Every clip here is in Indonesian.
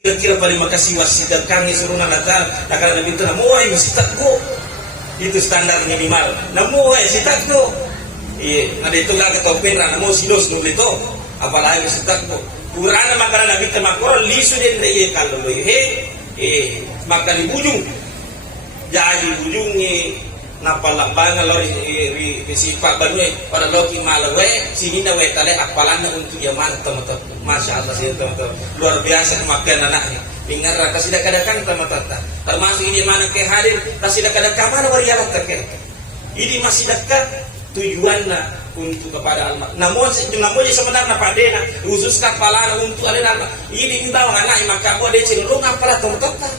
kira-kira pada makasih wasiat kami suruh nalata nakala nabi itu namuai masih takku itu standar minimal namuai si takku ada itu lah ketopen namu silos nubli to apalagi masih takku purana makala nabi temakor lisu den deh kalau lo maka di bujung jadi bujungnya napal lambangan lor sifat banyak pada loki malawe sini nawe tale apalana untuk yang mantap masya Allah sih teman-teman luar biasa kemakan anaknya ingat rata tidak kadang teman-teman termasuk ini mana ke hadir tak tidak kadang mana warialah terkait ini masih dekat tujuannya untuk kepada almat namun sebenarnya padena khusus kapalana untuk alena ini imbau anak maka ada cenderung apalah teman-teman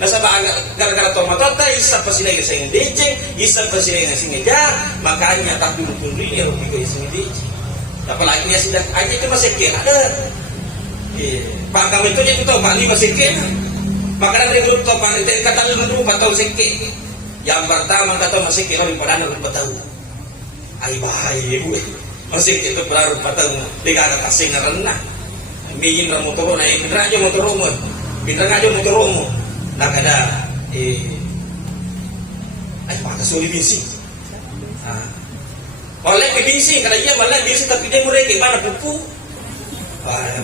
nasabah gara-gara tomatota isa pasina yang sing deceng isa pasina yang sing ngejar makanya tak dulu ini rugi ke sing deceng apalagi dia sudah aja itu masih kena pak kami itu jadi topan ini masih kena makanya dari grup topan itu kata dulu 4 tahun seke yang pertama kata masih kena di padana 4 tahun ai bahaya gue masih itu baru 4 tahun dikata kasih rendah bikin motor naik bener aja motor romo nak ada pakai suri bisi oleh bisi karena dia malah bisi tapi dia mereka mana buku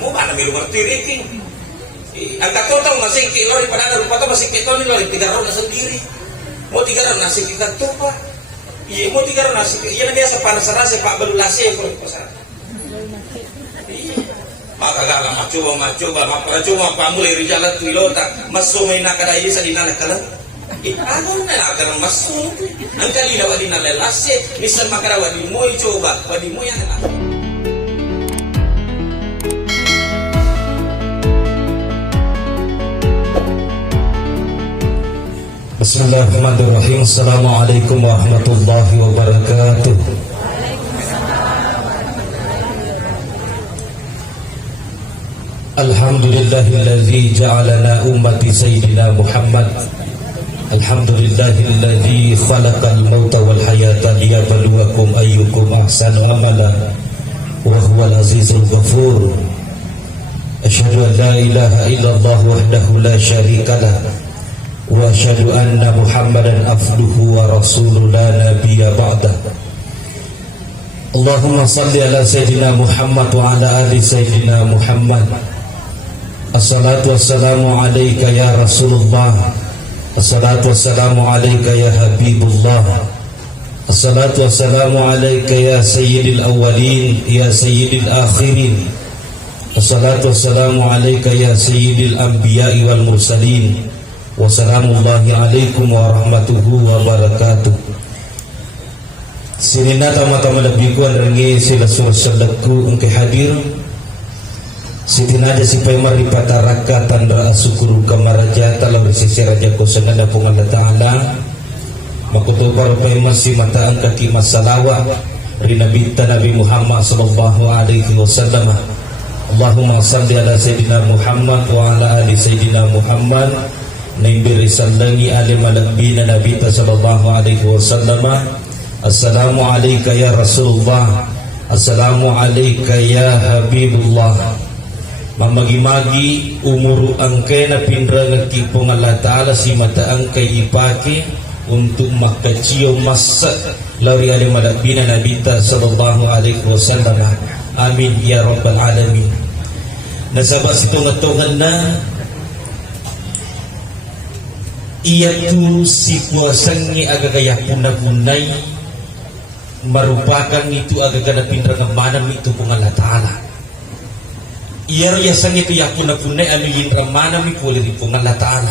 mau mana milu ngerti reking angkat total masih kilo di pada rupa tuh masih kilo nih loh 3 roda sendiri mau 3 roda nasi kita tuh pak iya mau 3 roda nasi iya biasa panas rasa pak belulasi yang perlu pasar maka gak lama coba maka coba kamu dari jalan tuilota masuk main nakada ini sadina nakala ano na nakala masuk angkali na wadi na lelase misal makara wadi mo coba wadi mo yang na Bismillahirrahmanirrahim. Assalamualaikum warahmatullahi wabarakatuh. Alhamdulillahilladzi ja'alana ummati sayyidina Muhammad. Alhamdulillahilladzi khalaqal mauta wal hayata liyabluwakum ayyukum ahsanu amala wa huwal azizul ghafur. Asyhadu an la ilaha illallah wahdahu la syarikalah wa asyhadu anna Muhammadan abduhu wa rasuluhu la nabiyya ba'dah. Allahumma salli ala sayyidina Muhammad wa ala ali sayyidina Muhammad. Assalatu wassalamu alaika ya Rasulullah. Assalatu wassalamu alaika ya Habibullah. Assalatu wassalamu alaika ya Sayyidil awwalin ya Sayyidil akhirin. Assalatu wassalamu alaika ya Sayyidil anbiya'i wal mursalin. Wassalamullahi alaikum warahmatullahi wabarakatuh. Sinina tama-tama labikuan rengi sila surasalaku ungke hadir Sitina si paimar ripataraka tanda asukuru kamaraja talau sisi raja kosanganda pungala ta'ala makutupar paimar si mataan kaki masalawa rinabita Nabi Muhammad sallallahu alaihi wasallam. Allahumma salli ala Sayyidina Muhammad wa ala ali Sayyidina Muhammad nimbiri sallangi alim alambina nabita sallallahu alaihi wasallam. Assalamu alayka ya Rasulullah. Assalamu alayka ya Habibullah. Mamagi-magi umuru angkay na pindra ngakipong Allah Ta'ala si mata angkay ipake untuk makaciyo masa lari alim alabina nabita sallallahu alaihi wasallam. Amin ya rabbal alamin. Nasabak situngan-tungan na iya tu si puasangi agagaya punay merupakan itu agak pindra ng manam itu pong Allah Ta'ala. Iyar yasang itu yapuna-punay anu yinrang manami puli pong Allah Ta'ala.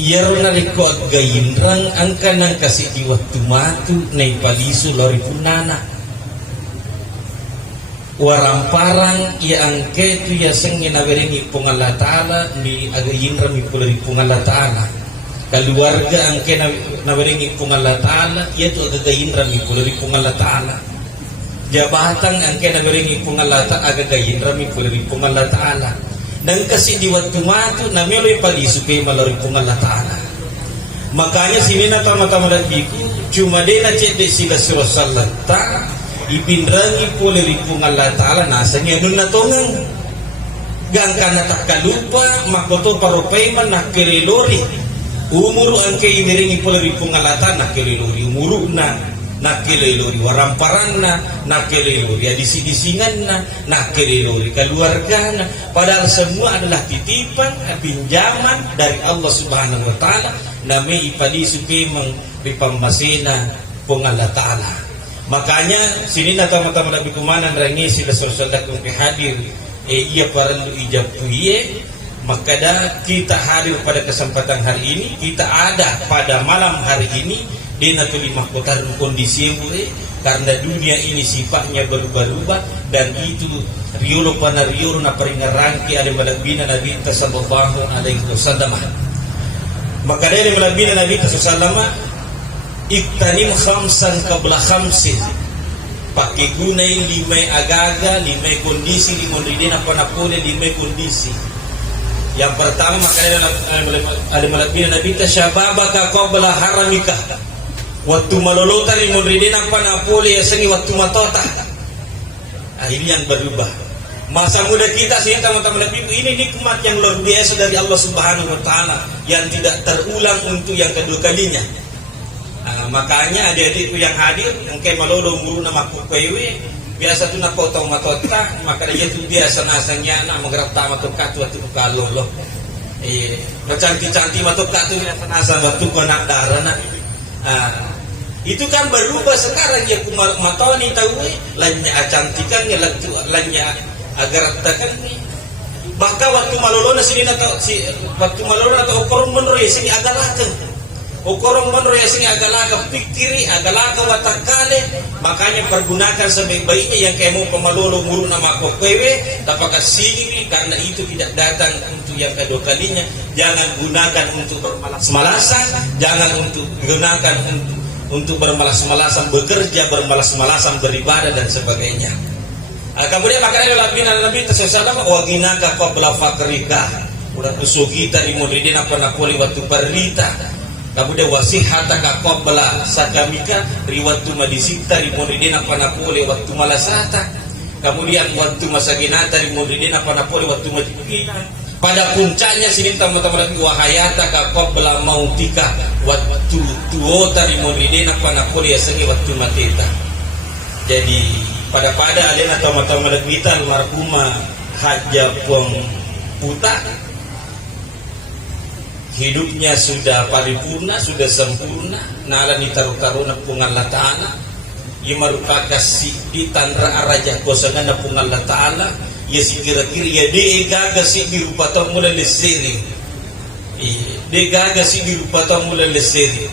Iyar na likod gayinrang ang kanang kasi diwat tumatu na ipaliso lori punana. Waramparang iya ang ketu yasang inawiringi pong Allah Ta'ala ni agayinrang mi puli pong Allah Ta'ala. Keluarga ang nawiringi pong Allah Ta'ala yaitu agagayinrang mi puli pong Allah Ta'ala. Jabatan ang nawiringi pong Allah Ta'ala agagayinrang mi puli pong Allah Ta'ala. Nang kasi diwat tumatu na meloy paliso kay malori pong Allah Ta'ala. Makanya sini na tama-tama biku cuma din na cete sila surasallata ipindrangi puli pong Allah Ta'ala nasa niya nun na tongang gangkana takalupa makoto paropaiman nakelelori umuru angke imiringi poleri pungalatan nakelelori umuru nakelelori waramparanna nakelelori adisi-disinganna nakelelori keluargana, padahal semua adalah titipan pinjaman dari Allah Subhanahu wa taala nami ipadi supi mengripamasina pungala taala. Makanya sini na tama-tama nabi kumanan rangi sila sursadak kung hadir ia perlu ijabuye. Maka kita hadir pada kesempatan hari ini, kita ada pada malam hari ini di natuli mahkotar kondisi karena dunia ini sifatnya berubah-ubah dan itu riulo pana riulo na peringarangki ada malabina Nabi sallallahu alaihi wasallam. Maka dari malabina Nabi sallallahu iktanim khamsan qabla khamsin, pakai gunai limai agaga limai kondisi limon ridena panapole limai kondisi. Yang pertama makanya ada malabina Nabi tasyababaka qabla haramika, waktu malolota limon ridena panapole ya seni waktu matota. Ini yang berubah. Masa muda kita sih teman-teman Nabi ini nikmat yang luar biasa dari Allah Subhanahu wa taala yang tidak terulang untuk yang kedua kalinya. Makanya adik-adikku yang hadir yang kayak malolo muru nama kupewe biasa tu nak potong matota, maka dia tu biasa nasanya nak menggerak tamat tokat waktu kalau loh. Cantik-cantik matokat tu biasa nasa waktu konak darah nak. Itu kan berubah sekarang ya kumar matoni tahu lainnya cantikannya lainnya agar takkan ni. Maka waktu malolo sini atau waktu malolo atau korong menurut sini agak laten. Ukorong menurut sini agak laga pikiri, agak laga watakale, makanya pergunakan sebaik-baiknya yang kayak mau pemalolo muru nama kokewe, dapatkan sini karena itu tidak datang untuk yang kedua kalinya. Jangan gunakan untuk bermalas-malasan, jangan untuk gunakan untuk bermalas-malasan bekerja, bermalas-malasan beribadah dan sebagainya. Kemudian makanya Nabi sallallahu waginaka qabla fakrika, udah kusugita di muridin apa napoli waktu perita. Kemudian wasihataka qabla sakamika riwatu madisita rimuridina panapole waktu malasata. Kemudian waktu masaginata rimuridina panapole waktu majikina. Pada puncaknya sini teman-teman lagi wahayataka qabla mautika waktu tuota rimuridina panapole yasengi waktu mateta. Jadi pada alena teman-teman lagi kita almarhumah Haja Puang Puta hidupnya sudah paripurna, sudah sempurna. Nala ni taru-taruna pungallah ta'ala. Ia merupakan si ditandra araja kosangan pungallah ta'ala. Ia si kira-kira ia degaga si dirupatang mula leseri. Degaga si dirupatang mula leseri.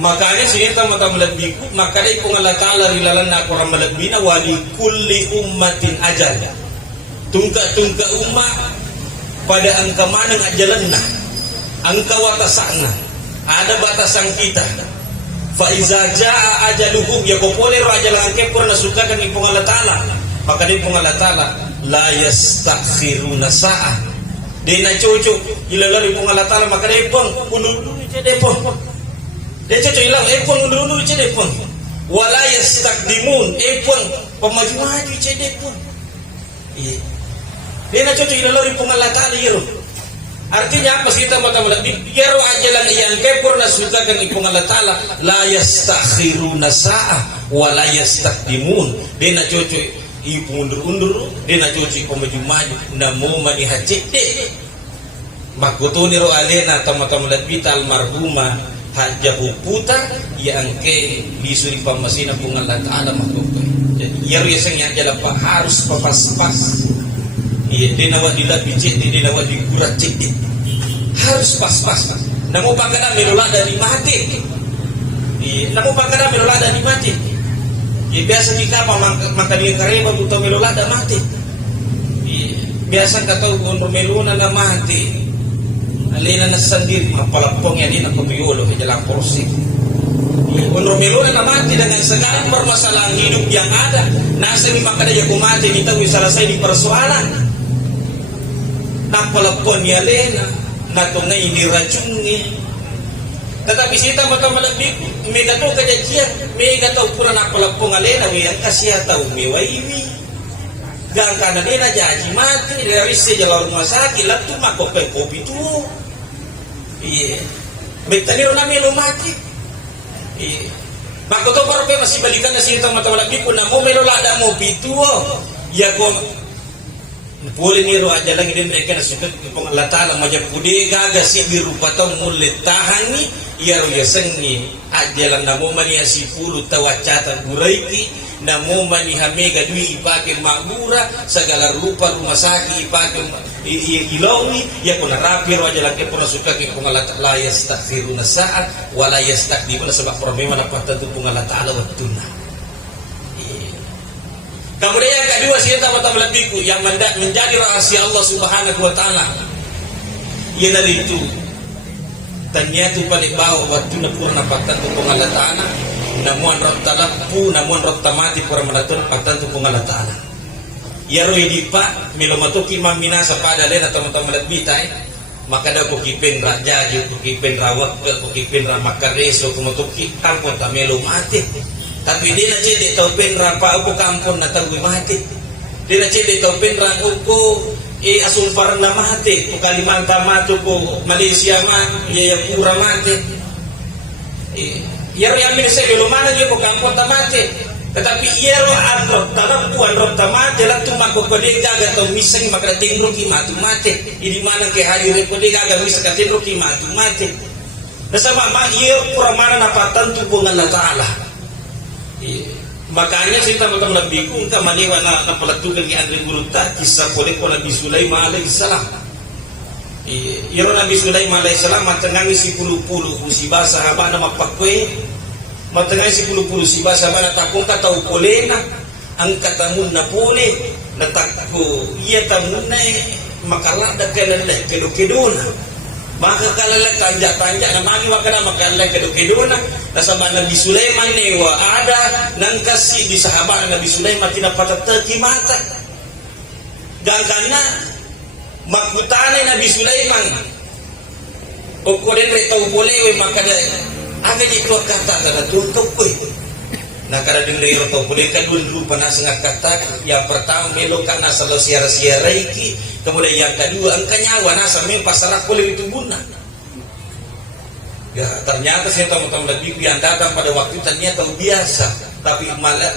Makanya sini teman-teman lebih maka dari pungallah ta'ala rilalan nak orang melebina wali kulli ummatin ajal. Tungka-tungka umat pada angka mana ajalanna angka watasana ada batasan kita fa iza jaa ajaluhum ya kopole ro ajalan ke purna suka kan ipung Allah taala maka di ipung Allah taala la yastakhiruna sa'a dina cucu ilala ipung Allah taala maka di ipung ulu cede pun dia cucu ilang ipung ulu cede pun wala yastakdimun ipung pemaju-maju cede pun iya. Dia nak cuci ilalo ipung Allah Ta'ala yero. Artinya apa sih teman-teman? Yero ajalan yang kepurna suka kan ipung Allah Ta'ala la yastakhiruna sa'a wa la yastakdimun. Dia nak cuci ipung undur-undur, dia nak cuci pemaju-maju namo mani hajide. Makutuni ro alena teman-teman kita almarhumah Haja Puta yang ke disuri pamasina pung Allah Ta'ala makutuni. Jadi yero yang jalan harus pas-pas. Iya, dia nawak dilapicik, dia nawak diguracik, harus pas-pas. Namu pakada melola dari mati. Iya, namu pakada melola dari mati. Iya, biasa jika makan yang kareba buta melola dari mati. Iya, biasa kata untuk meluna na mati. Alina na sendiri, mapalapongnya dia na pemiyolo ke jalan porsi. Untuk meluna na mati dengan segala permasalahan hidup yang ada. Nasa mi makada ya kumati kita bisa selesai di persoalan. Napalapon ya lena natungai ini racungi tetapi sita mata malabik mega to kajajian mega to pura napalapon alena wi ang kasya tau mewaiwi gang kana dena jaji mati dari sejalan rumah sakit lah tu mak kopi tu. Iya. Betani ro nami lo mati. Iya. Mak ko to parpe masih balikan na sintang mata wala di ko na mo melo lada mo pitu. Ya ko boleh ni ro aja lagi den mereka na suka ko Allah taala majab kude gaga si biru patong mulit tahani ya ro ya sengi aja lang namo mani asipulu tawacatan buraiki namo mani hamega dui ipake magura segala rupa rumah sakit ipake ilawi ya kuna rapi ro aja lagi pernah suka ke Allah taala yastaghfiruna sa'at wala yastakdibuna sebab problema dapat tentu Allah taala wattuna. Kemudian yang kedua sih tamu-tamu lebihku yang menjadi rahasia Allah Subhanahu wa taala. Ia dari itu ternyata paling bawah waktu na purna patan tu Allah taala namuan roh talapu namuan roh tamati pura menatur patan tu Allah taala. Ya roh dipa melomatoki mamina pada lena tamu-tamu lebih tai maka dah kukipen raja ju kukipen rawak kukipen ramakareso kumatoki kampung tamelo mati. Tapi dia nak cedek tau pen rapa uko kampung na tahu mati. Dia nak cedek tau pen rang uko asul parna mati. Ko Kalimantan mati ko Malaysia mati, ya pura mati. Ya yang minasa belum mana dia ko kampung ta mati. Tetapi ia ro andro tarap puan ro ta mati la tu mako ko de gaga tau miseng maka tingro ki mati. Di mana ke hari ko de gaga miseng ka tingro ki mati. Nasama ma ia pura mana napatan tu ko Allah taala. Makanya saya teman-teman lebih kung kamaniwa na napalatugan ni Andre Guruta kisah boleh ko Nabi Sulaiman alaihi salam. Iro Nabi Sulaiman alaihi salam matengangi si puluh-puluh musibah sahabat na mapakwe matengangi si puluh-puluh musibah sahabat na takong katau polena ang katamun na pole na takko iya tamun na makalada kanala kedo-kedona. Maka kalala tanja-tanja na magi wakana makalala kedo-kedona nasaba Nabi Sulaiman ne wa ada nang kasih di sahabat Nabi Sulaiman tidak patah teki mata gangkana makutane Nabi Sulaiman o koden re tau bolewe maka da aga ji keluar kata kada tutup we nah kada ding re tau boleh kadun lupa na sangat kata yang pertama melo kana salo siara-siara iki kemudian yang kedua angkanya nasa me pasarak boleh itu guna. Ya, ternyata saya tahu-tahu lebih yang datang pada waktu ternyata biasa, tapi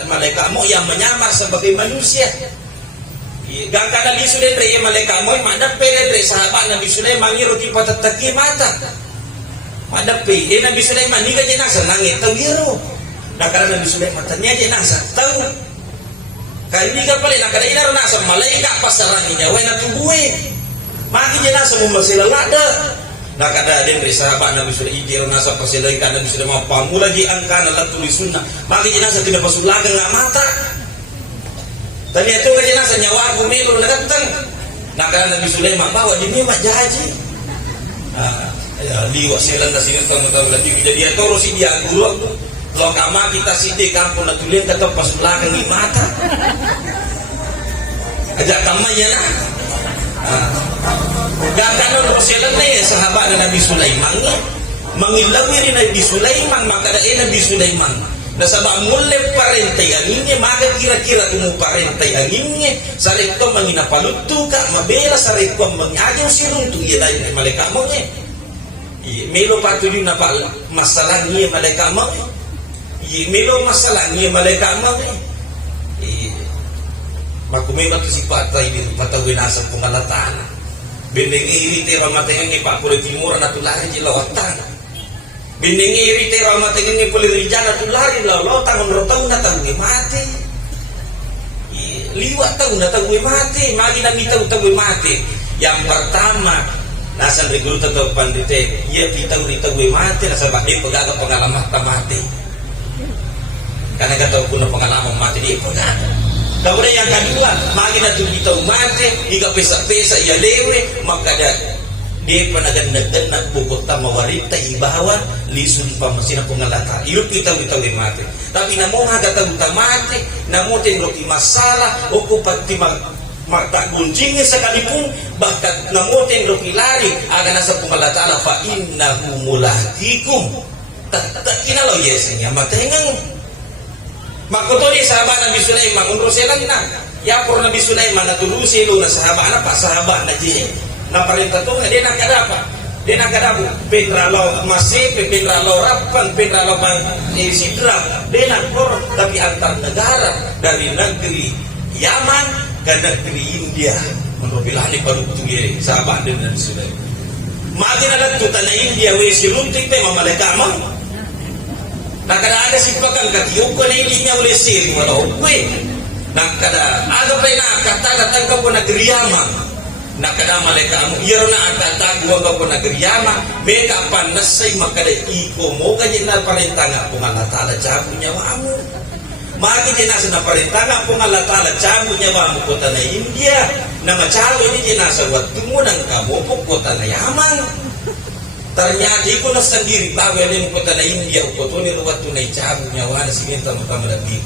malaikat mau yang menyamar sebagai manusia. Gang kada di sudah dari malaikat mau madap pele dari sahabat Nabi Sulaiman ngiru di patataki mata. Madap pele Nabi Sulaiman ni gaje nasa nangit tahu ngiru. Nah karena Nabi Sulaiman ternyata nasa tahu. Kali ni kapal nak kada ina nasa malaikat pasaranginya wena tubuhe. Magi jenasa mumasila lada. Nah kada ada dari sahabat Nabi sudah ijir nasa persilaikan Nabi sudah mau pamula di angka nalat tulis sunnah maka jenazah tidak masuk lagi nggak mata tadi itu ke jenazah nyawa aku melu nak datang nah karena Nabi Sulaiman bawa di mak jaji ya liwat selang kasih tahu lagi kejadian terus dia guru kalau kama kita sih kampung nak tulis kata pas belakang di mata ajak kamanya lah gagano berselan ni sahabat Nabi Sulaiman mengilawiri Nabi Sulaiman maka ada Nabi Sulaiman nasabak mulai parentai anginnya maka kira-kira tumu parentai anginnya sareko mangina palutu ka mabela sareko mengajo siruntu ia lain malaikat mo melo patuju na pal masalah ni malaikat mo melo masalah ni malaikat mo makumema tu si patay di patawin asa pengalatan binding iri tera matengeng ni Papua Timur na tulari di lawatan binding iri tera matengeng ni Pelirija na tulari lawatan menrotau na tahu mati liwat tahu na tahu mati magi nami tahu mati yang pertama nasan regulu tahu pandite ia tahu mati nasa bakde pegaga pengalaman mati karena kata kuna pengalaman mati dia pegaga. Kemudian yang kedua, magi na kita mati, jika pesa-pesa ia lewe, maka dia panagan-nagan na bukot ta mawarita ibawa lisun pamasina pengalata. Ilu kita mati. Tapi namo hagata uta mati, namo tengroki masalah, o kupati magta gunjingnya sekalipun, bahkan namo tengroki lari, aga nasa pengalata ala fa innahu mulahikum. Tak kinalaw yesnya, matengang. Makoto di sahabat Nabi Sulaiman unro selan na. Ya por Nabi Sulaiman na tulusi lo na sahabat na pa sahabat na je. Na parenta to dia nak ada apa? Dia nak ada pendralau masih pendralau rapan pendralau bang sidra. Dia nak por tapi antar negara dari negeri Yaman ke negeri India. Menurut bilani baru tu ye sahabat dia Nabi Sulaiman. Mati na tu tanah India we siluntik pe mamaleka mo. Nakada ada sipakan kaki uko na hindi niya uli siri wala ukwe. Nakada ada pa na kata ka po negeri Yaman. Nakada maleka mo iro na kataguan ka po negeri Yaman. Meka panasay makada iko mo kanya na parintanga po nga latala jago niya mo. Maki dinasa na parintanga po nga latala jago niya mo po tanah India. Na macago ini dinasa waktu mo ng kamo po po tanah Yaman. Ternyata iko na sendiri bagay yung kota na India upo ni ruwat tunay jago nyawa na sininta mo kamalabig.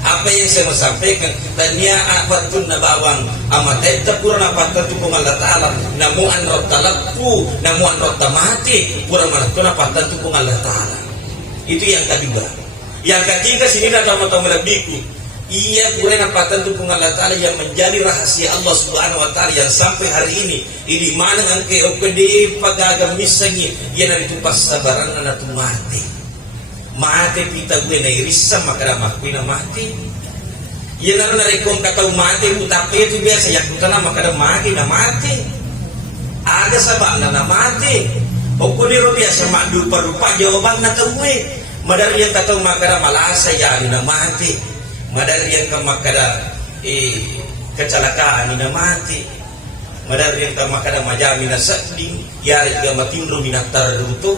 Apa yang saya sampaikan tanya apa tun na bawang amatay tapura na patatu kung Allah Ta'ala namuan rot talakku namuan rot tamati pura manatu na patatu kung Allah Ta'ala. Itu yang kedua. Yang ketiga sini na kamalabigku. Ia pura na patatu kung Allah Ta'ala yang menjadi rahasia Allah Subhanahu Wa Ta'ala yang sampai hari ini mana ang kayo pwede pagagamisannya yan na ito pasabaran na natumati mati pita gue na irisa makadamakwi na mati yan na narikong kataw mati utapi ito biasa yakuta na makadamaki na mati aga sabang na mati o kuniro biasa madupa-rupa jawaban na tawe madari yang kataw makadamalasa yan na mati madari yang kamakada kecelakaan na mati madari yang kamakada majami na sakding yari ga matindro minatar ruto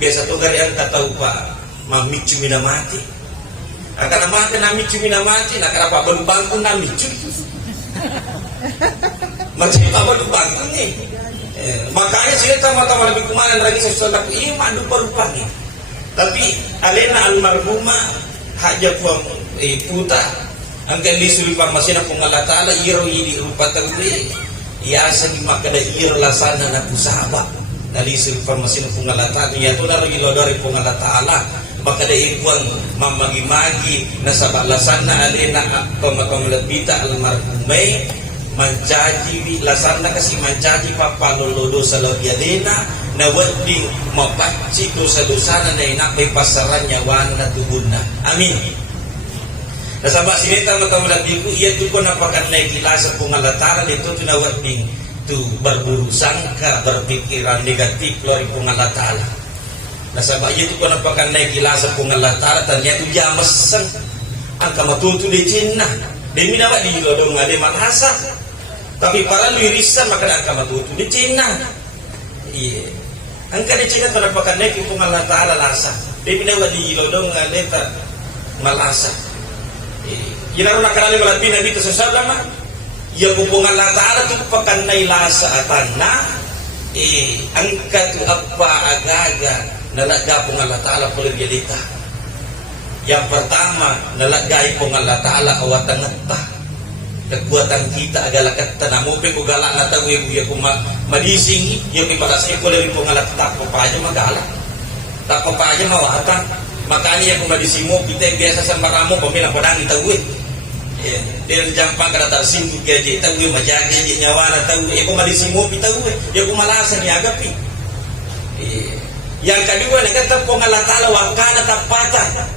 biasa to gari ang kataw pa mamicu mina mati akan makan namicu mina mati nakara pa bangku namicu macam apa bangku ni makanya sila tama-tama lebih kumanan lagi sesuatu madu perupanya tapi alena almarhumah haja puang puta angkan disuri farmasi na pong Allah Ta'ala iro hindi rupatang iasa di makada iro lasana na pusaba na disuri farmasi na pong Allah Ta'ala yato na rin ilodori pong Allah Ta'ala makada ipuang mamagi-magi na sabak lasana alena pamakamulabita almarhumay mancaji lasana kasi mancaji papalolodo sa lodiadena na wading mapatsi dosa-dosana na inapay pasaran nyawan na tubun na amin. Nasabak sinita matamalabiko iya tu ko napakan na ikilasa kung alatara dito tinawat ning tu berburu sangka berpikiran negatif lori kung alatala. Nasabak iya tu ko napakan na ikilasa kung alatara ternyata tu jamasan ang kamatutu di Cina. Demi dapat di lodong ngade malhasa. Tapi para luirisa maka ang kamatutu di Cina. Iya. Angka di Cina tu napakan na kung alatara lasa. Demi dapat di lodong ngade malhasa. Ginaroon na kanali malapin na dito sa salama iya hubungan Allah Ta'ala itu pakan nailasa atan na angkat apa agaga nalaga pong Allah Ta'ala pulih yadita yang pertama nalagay pong Allah Ta'ala awatan ngata kekuatan kita agalakat tanamupin ko galak na tawi iya kung madising iya kipakasay pulih pong Allah tak papaja magalak tak papaja mawatan makanya kung madisimo kita biasa sa maramo pamilang padang itawid dia jampang kada tarsintu gaji tahu majaga je nyawana tahu kung madisimo pitahu ya kung malasan ni agapi yang kedua ni kata pong Allah Ta'ala wakana tapatan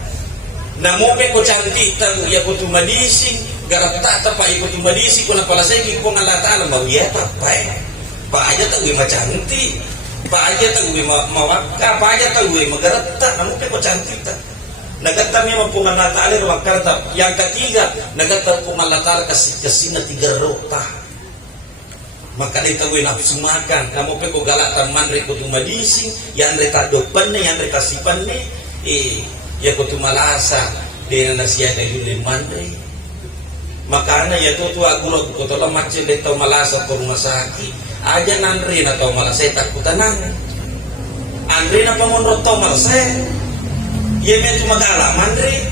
namope ko cantik tahu ya ko tumadising garata tapa iko tumadisi ko na pala sa pong Allah Ta'ala mawiya tapai pa aja tahu macantik pa aja tahu mawaka pa aja tahu magarata namope ko cantik ta nagatam niya po nga nataalir magkarta yang ketiga nagatam po nga natal kasi na tigarota makalita ko nafsu makan kamu pe ko galatan man re ko tumadising yan re kadopan ne yan re kasipan ne ya ko tumalasa de na siya kay yun man re makana ya to aguro ko to la machin de to malasa ko masaki aja nan re na to malasa takutanang andre na pamonro to malasa iya men cuma galaman re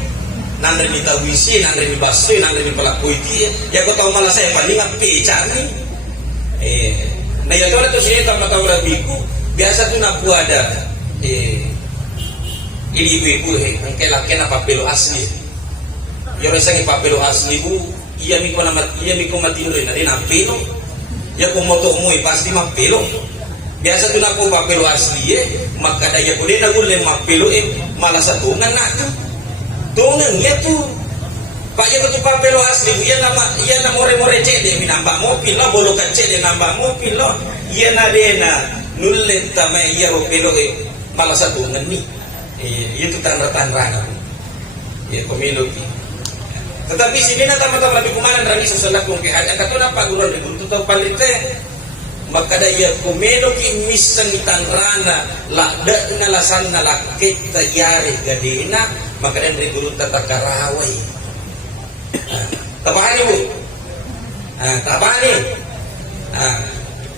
nandre ni tawisi nandre ni basri nandre ni palakuiti ya ko tahu malah saya paling peca nih nah ya tuh itu sih tahu tahu rabiku biasa tuh naku ada ibu-ibu angke laki apa pelo asli Yoro sang ipapelo asli bu, iya miko matinuloy na din ang pelo. Ya kumoto mo pasti mapelo. Biasa tu nak papelo asli makadaya ko din nagulay mapelo malah sa tungan na tu. Tungan ya tu. Pak ya tu papelo asli iya na more cede minambak mobil lah bolokan cede nambak mobil lah. Iya na dena nulit tama iya ro pelo malah sa tungan ni. Itu tanda-tanda. Ya pemilu. Tetapi sini na tama-tama lebih kumanan rani sesudah kung kaya katuna paguron di buntu tau palite maka daya kumeno ki misan itangrana lakda na lasan na lakit tayari gadina maka dan dari guru tata karawai tapahani bu tapahani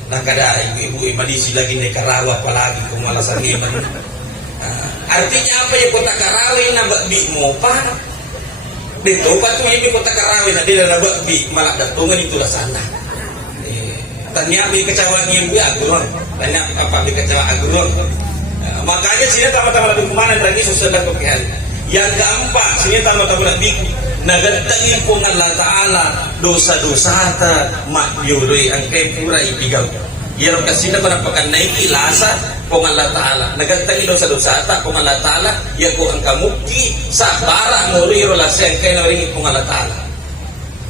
nah kada ibu-ibu imadisi lagi nih karawa apalagi kumalasan iman artinya apa ya kota karawai na bakbi mo pa dito patu ini kota Karawin na dila na bakbi malak datungan itulah sana. Tanya bi kecawaan ibu aguron, tanya apa bi kecewa aguron. Makanya sini tama-tama lebih kemana lagi sesudah kepihan. Yang keempat sini tama-tama lebih nagantangi pun Allah Taala dosa-dosa ta makyuri ang kay pura ibigaw. Yero kasi na panapakan na ikilasa kung Allah Ta'ala nagantangi dosa-dosa ta kung Allah Ta'ala yaku ang kamuki sa bara mo riro laseng kay naringi kung Allah Ta'ala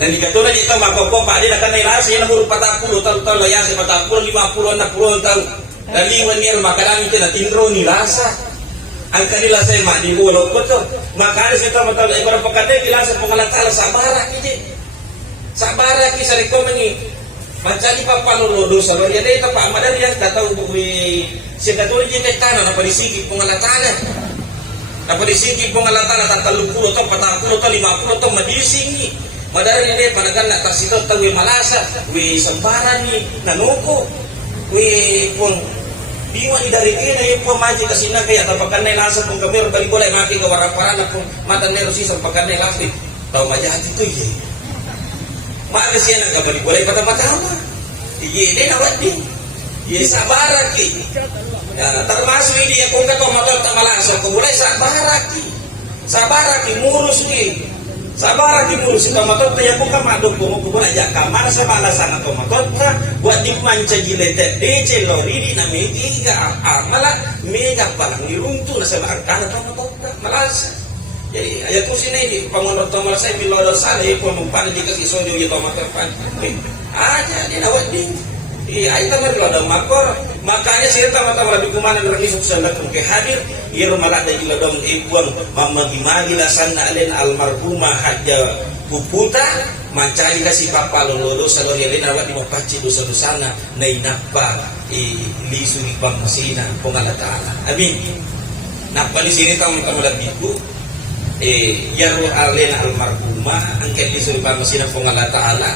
dan dikatunan dito makopo pa din akan nailasa yan ang 40 tahun layasi 40 50 60 tahun daliwan niya makarami ito na tinro nilasa ang kanila sa ima di ulog ko to makanya sito matawag ay parang pagkatay kilasa kung Allah Ta'ala sa bara ki sa rekomeni Mancali papalolo dosa lo ya deta pa madar yang katau bui siya katuli jita tanah na parisiki pengalatana na parisiki pengalatana tatalupulo to patapulo to 50 to madisingi madar yang deta panagan na tasito tawi malasa wi samparan ni nanuko wi pun biwa ni dari kena yung pamaji kasina kaya tapakan na ilasa pong kamero balik boleh maki kawarang-warang pun matan nero si sampakan na ilasa tau majahat itu ye maka siya nagkabalik walay patama-tama iya nawat din iya sabaraki termasuk ini kung kato matol tamalasok kung walay sabaraki murus ni sabaraki murus ito matol tayo kung kamadog kung walay kamar sa malasan ito matol ka buat di manca jilete dece loridi na mega mala mega palang nirunto na sa maangkan ito matol ka malasan. Jadi ayat kursi ini pengonor tomal saya bilodo sana pun mumpan di kasih sojo ya tomal terpan. Aja dia nawat ding. Ayat tamar bilodo makor. Makanya saya tama-tama lebih kumana dari sukses lakum ke hadir. Ir malada ilodom ibuang mamagi-magi lasanna alen almarhumah haja puputa mancari kasih papa lolo salo yelena nawat di mapaci dosa-dosana nainapa lisu ibang masina pengalatana. Amin. Napa di sini tama-tama lebih yaru alen almarhumah angkat disuruh pamasina pong Allah Ta'ala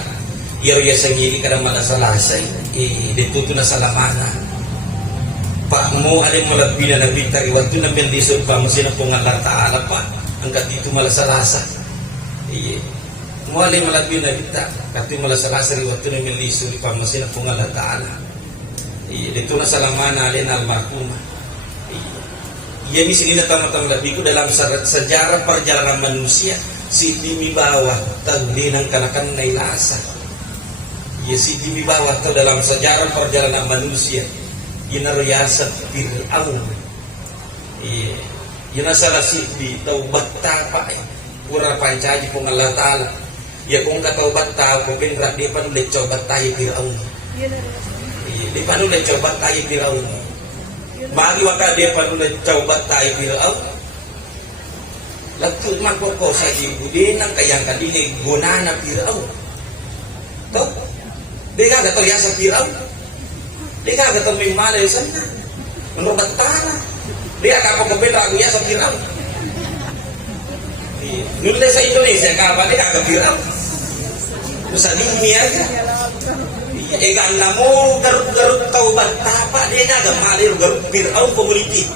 yaru ya sangili kada malasalasay dituto na salamana pak mo alin mo labina na bitari waktu na bel disuruh pamasina pong Allah Ta'ala pa angkat dito malasalasa mo alin mo labina bita kati malasalasa ri waktu na bel disuruh pamasina pong Allah Ta'ala dito na salamana alin almarhumah. Ia di sini datang-datang lebihku dalam sejarah perjalanan manusia si dimi bawah taglinang kanakan nailasa. Ia si dimi bawah tu dalam sejarah perjalanan manusia ia naruyasa Fir'aun. Ia nasalah si di taubat tapak pura pancaji pun Allah Ta'ala. Ia kung kataubat tahu kung pinrak dia panulit coba tayo Fir'aun. Dia panulit coba tayo Fir'aun. Bagi waka dia panulit coba tayo Fir'aun. Lalu magpoko sa ibu din ang kayang kadinig guna na Fir'aun. Tahu? Dia kagak terbiasa Fir'aun. Dia kagak termimala sana. Menurut tanah. Dia kapag kabila aku ya sa Fir'aun. Nulis sa Indonesia kapan dia kagak Fir'aun. Bisa dini aja. Ikan namo garut-garut taubat tapak dia kagak malir garut Fir'aun community.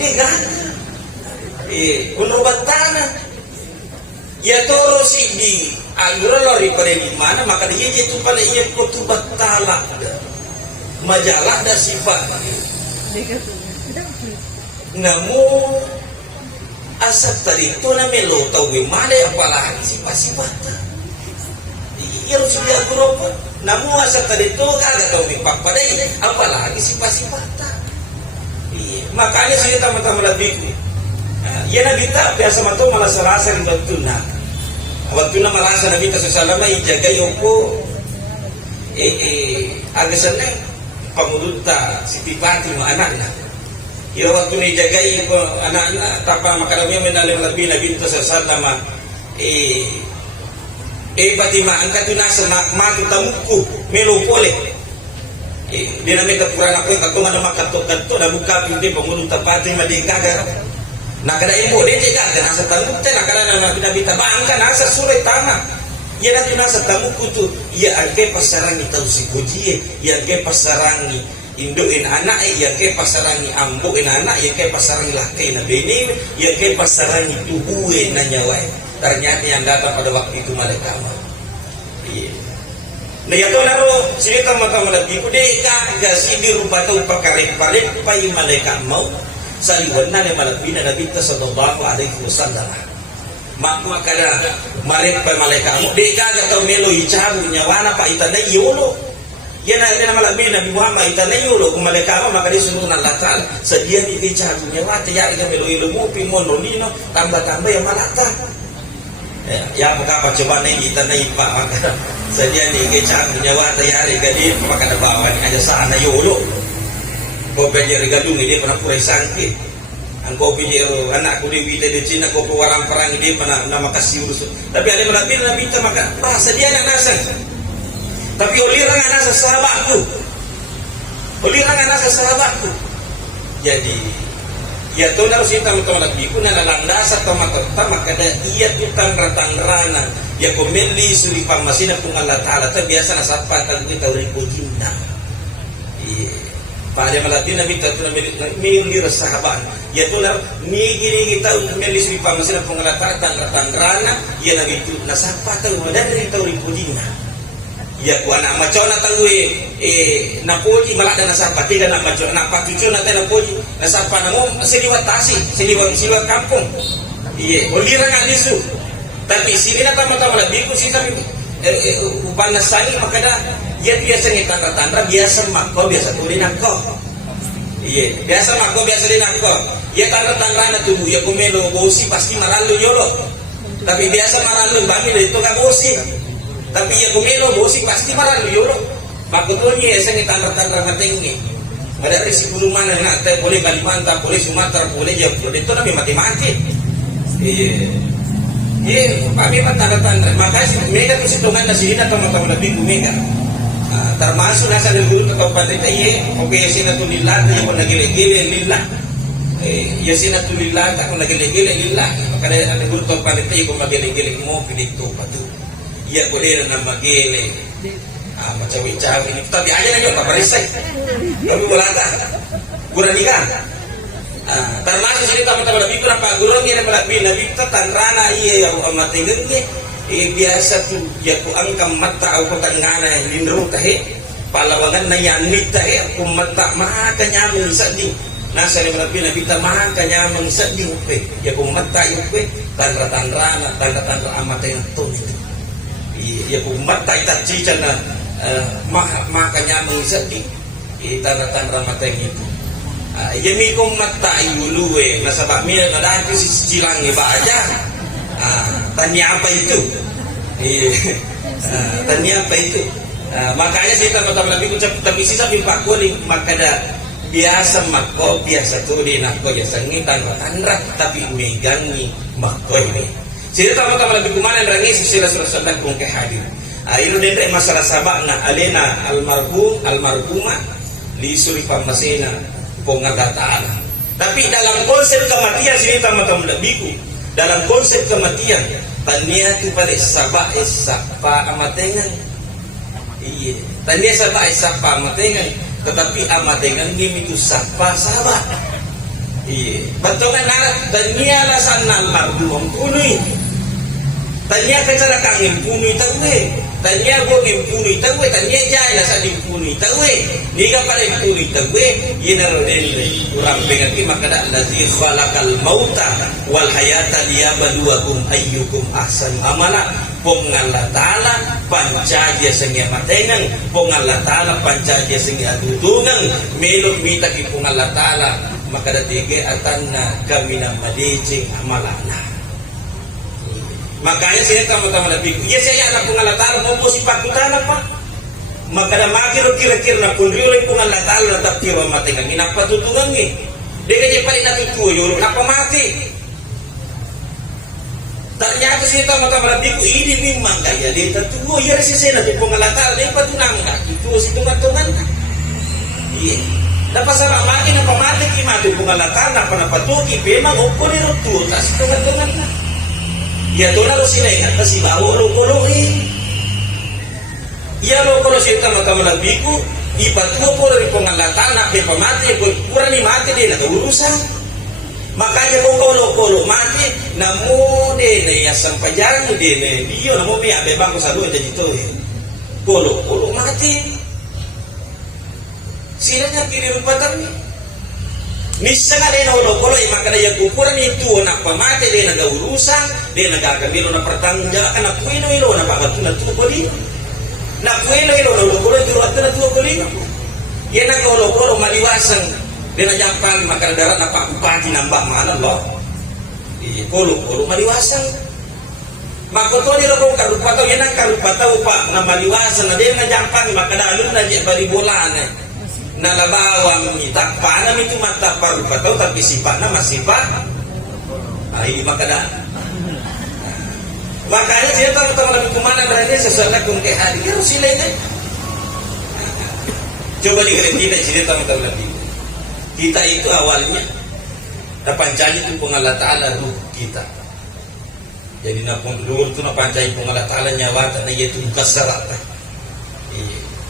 Dia kagak. Menurut tanah. Ya toro si di agro lori pada di mana maka dia itu pada ia kutubat talak majalah dah sifat namun asap tadi itu na melo tau gimana apalagi sifat-sifat. Iya harus dia berobat. Namun asap tadi itu kagak tau padai apalagi sifat-sifat. Iya, makanya saya teman-teman lebih. Ya Nabi tak biasa matu malah serasa di waktu na merasa Nabi tak sesalama ijaga yoko agak senang pemudut Siti Fatimah anaknya. Ya waktu ni jagai anak-anak tapa makanannya menalim lebih Nabi tak sesalama Fatimah angkat tu nasa matu tamuku melo boleh. Dia namanya kepuraan aku yang kakong ada makatok-katok dan buka pintu pemudut Fatimah di kagar. Nah kada ibu dia jaga nasa tamu teh nah kada nabi tabangkan nasa surai tanah ya nanti nasa tamu kutu ya angke pasarangi tahu si koji ya angke pasarangi induin anak ya angke pasarangi ambuin anak ya angke pasarangi lakai na bini ya angke pasarangi tubuhe na nyawa ternyata yang datang pada waktu itu malaikat iya nah ya to naro sini tama-tama nabi ku deka gasi di rupa tau pakare-pare pai malaikat mau saliwanna ne malabina Nabi sallallahu alaihi wasallam mak kada marek pa malaikat mo de kaga taw melo icabu nyawana pa itana yolo yana ina malabina Nabi Muhammad itana yolo kung malaikat mo makadi sununan latal sedia di icabu nyawa ya ina melo ilmu pimono nino tambah-tambah yang malata ya maka coba ne itana ipa maka sedia di icabu nyawa ya gadi maka ada bawa aja sana yolo kau belajar gadung dia pernah purai sangkit. Engkau belajar anakku di Wita di Cina kau pewarang perang dia pernah nama kasih urus. Tapi ada Nabi tak maka bahasa dia anak nasa. Tapi olirang anak sahabatku. Olirang anak sahabatku. Jadi ya tuh harus kita teman-teman Nabi ku nana landas atau maka ada ia tutang ratang rana. Ya kau meli suri pamasina pun Allah Taala terbiasa nasapa kalau kita uripo jinna. Iya. Pada malatih Nabi tatu Nabi sahabat ya tulah ni gini kita membeli suri pamasin pengalatan ratang rana ya Nabi itu nasapa tahu dari tahu ripudina ya ku anak macona tahu napoji malah dan nasapa tidak nak macona nak patucu nak napoji nasapa namo seliwat tasi seliwat kampung iya olirang adisu tapi sini nak tama-tama Nabi ku sih tapi upan nasani maka dah ya biasa ni tanda-tanda biasa makko biasa turin akko iya biasa makko biasa din akko ya tanda-tanda na tubuh ya kumelo bosi pasti maralu yolo tapi biasa maralu bami itu kan bosi tapi ya kumelo bosi pasti maralu yolo makutunya ya seni tanda-tanda matengi ada risiko mana nak teh boleh Kalimantan boleh Sumatera boleh ya itu nabi mati-mati iya iya kami tanda-tanda makanya mereka persitungan nasi kita teman-teman lebih kumega termasuk nasa dulu ke kabupaten iya oke yasinatulillah yang pun nagile-gile lillah yasinatulillah tak pun nagile-gile lillah makanya ada dulu ke kabupaten iya pun nagile-gile mo pinito patu iya boleh na magile macawi-cawi ini tapi aja na yun paparisay tapi wala ka kurang ikan termasuk sini teman-teman nabi kurang pagurong yan nabi tatanrana iya yang matingin niya biasa tu ya ku angkam mata aku tak ngana lindrung tahe palawangan na yanit tahe aku mata maka nyamang sadi nasa ni nabi ta maka nyamang sadi upe ya ku mata upe tanda-tanda amat yang tu ya ku mata ita cica na maka nyamang sadi tanda-tanda mata yang itu ya mi ku mata yuluwe nasa bakmi na dahil si cilangi ba aja tanya apa itu? Tanya apa itu? Makanya sih teman-teman lebih ucap tapi sih sampai Pak Kuning maka ada biasa mako biasa tuh di nako biasa ngitan tandra tapi megangi mako ini. Jadi teman-teman lebih kemana rangi sila sudah kung hadir. Ini dendek masalah sabakna alena almarhumah li suri pamasena pengalat Ta'ala. Tapi dalam konsep kematian sini teman-teman lebihku dalam konsep kematian tania tu pada sapa amatengan iya tania sapa amatengan tetapi amatengan ini tu sapa sahabat iya bentuknya narat tania alasan almarhum punui tania kecelakaan punui tahu tanya gue impuni tagwe tanya jaya na sa impuni tagwe ni ka pala impuni tagwe yinaro din kurang pengati makada allazi khalaqal mauta wal hayata liyabluwakum ayyukum ahsanu amala pong Allah Ta'ala pancaja sengi matengang pong Allah Ta'ala pancaja sengi adutungang melok mita ki pong Allah Ta'ala makadatige atanna kami na madicing amalana. Makanya sini tama-tama lebih. Ya saya anak pengalatar mau si pakutan apa? Maka ada makir kira-kira na pun rioleh pengalatar tetap tiwa mati kan. Inapa tutungan ni? Dia kerja paling nak tutu yo. Napa mati? Ternyata sini tama-tama lebih. Ini memang kaya dia tertunggu. Ya resi saya nanti pengalatar dia patunang nak. Itu si tungan-tungan. Iya. Dapat salah mati napa mati kimati pengalatar napa tuki. Memang ukun itu tu tas tungan-tungan nak. Ya tona lo sinay at si bawo lo kolohi. Ya lo kolo si tama-tama labiku ipatuo po rin pangalatan na pamati kurang ni mati din nagaurusan. Makanya kung kolo mati namo din na yasang pajang din diyo namo may abebang ko sa luwa dito kolo mati. Sila nga kinirupatan ni misa nga din ulo-ulo makana yung ukuran itu na pamate din nagaurusan din nagagamilo na pertangga ka na puino-ilo na pagkatu na tukuli na puino-ilo na ulo-ulo at na tukuli yan ang ulo-ulo maliwasan din na jampang makadarat na pakupati ng bakmanan lo ulo-ulo maliwasan makoto nila kong karupataw yan ang karupataw pa na maliwasan na din na jampang makadalun na diya balibolan na labawang itakpa na may tumatapar patao tapi sipa na masipa ay hindi makadaan makanya siya tama-tama lebih kumana berani sesuatu kung kaya hari kaya sila ini coba dikatakan kita sini tama-tama lebih kita itu awalnya napancani itu pengalat ta'ala ruh kita jadi napong dulu itu napancani pengalat ta'ala nyawa na yaitu kasarat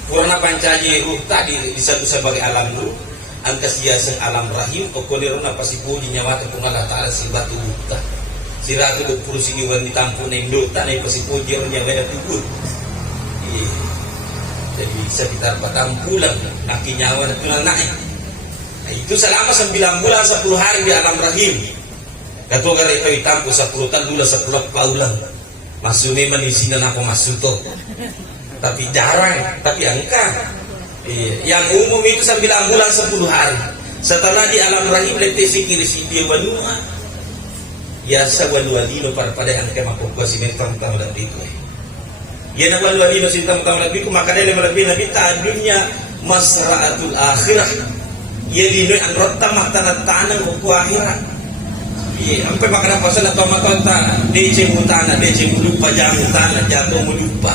kurang pancaji ruh tadi disatu sebagai alam ruh angka siasang alam rahim okoniruna pasti puji nyawa ke Allah Ta'ala si batu buta si ratu berpuluh sini wan ditampun yang dota nih pasti puji orang nyawa yang tubur jadi sekitar 4 bulan kaki nyawa itu naik nah, itu selama 9 bulan 10 hari di alam rahim kata gara itu ditampun 10 tahun dulu 10 paulan masuk memang di sini aku masuk tuh tapi jarang, tapi angka yang umum itu 9 bulan 10 hari setelah di alam rahim letih sikir si dia banua ya sawanwalino pada angka makukwa sinentang tamu dan itu ya nawanwalino sinentang tamu dan itu maka dia lebih nabi ta'adunya masra'atul akhirah ya dino ang rotamah tanah-tanah buku akhirat sampai makanan pasal atau makota DC mutana DC mulupa jamu tanah jatuh mulupa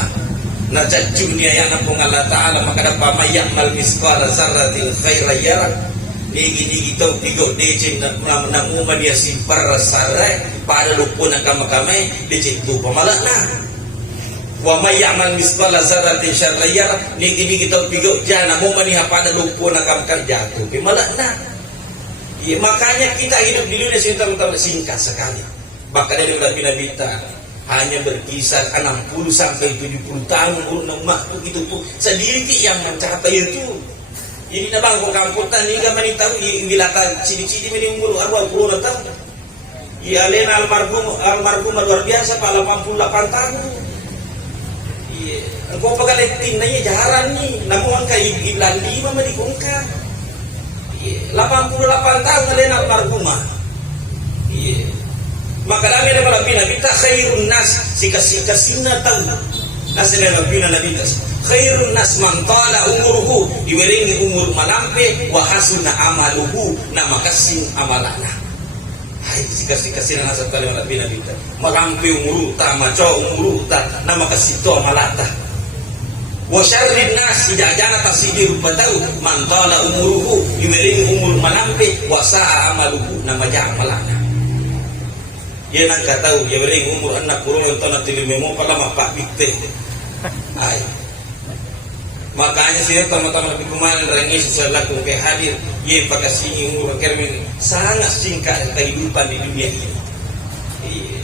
na dunia yang napong Allah Ta'ala makada pamayak mal misqala zarratil khaira yara nigi ito tigo decim na namuma dia simpar sarai pada lupo na kamakamay decim tu pamala na wa mayak mal misqala zarratil syarra yara nigi ito tigo dyan namuma niya pada lupo na kamakar jatuh pamala na makanya kita hidup di dunia singkat sekali bahkan dia sudah binabita hanya berkisar 60 sampai 70 tahun urun makhluk itu tuh sendiri yang mencapai itu ini na bang kung kamputan ini gak manitaw wilatan cidi-cidi mini umur 40 tahun iya alena almarhum luar biasa pa 88 tahun iya kung pagalitin na iya jaharan ni namuang ka iblan 5 manikong ka iya 88 tahun alena almarhum iya maka dami na malabi na bita khairun nas sikasina tahu nasa na malabi na nabita khairun nas man tala umuruhu iweringi umur malampe wa hasuna amaluhu na makasin amalana ay sikasina nasa tala malabi na bita malampe umuru ta maco umuru ta na makasito amalata wa syarrin nas ijajana tasidir batau man tala umuruhu iweringi umur malampe wa sa'a amaluhu na maja amalana ya nang tahu ya bering umur anak kurung itu nanti memo pada mapak bikte ay makanya saya teman-teman lebih kemarin rengi setelah kung ke hadir ya pakai sini umur kermin sangat singkat kehidupan di dunia ini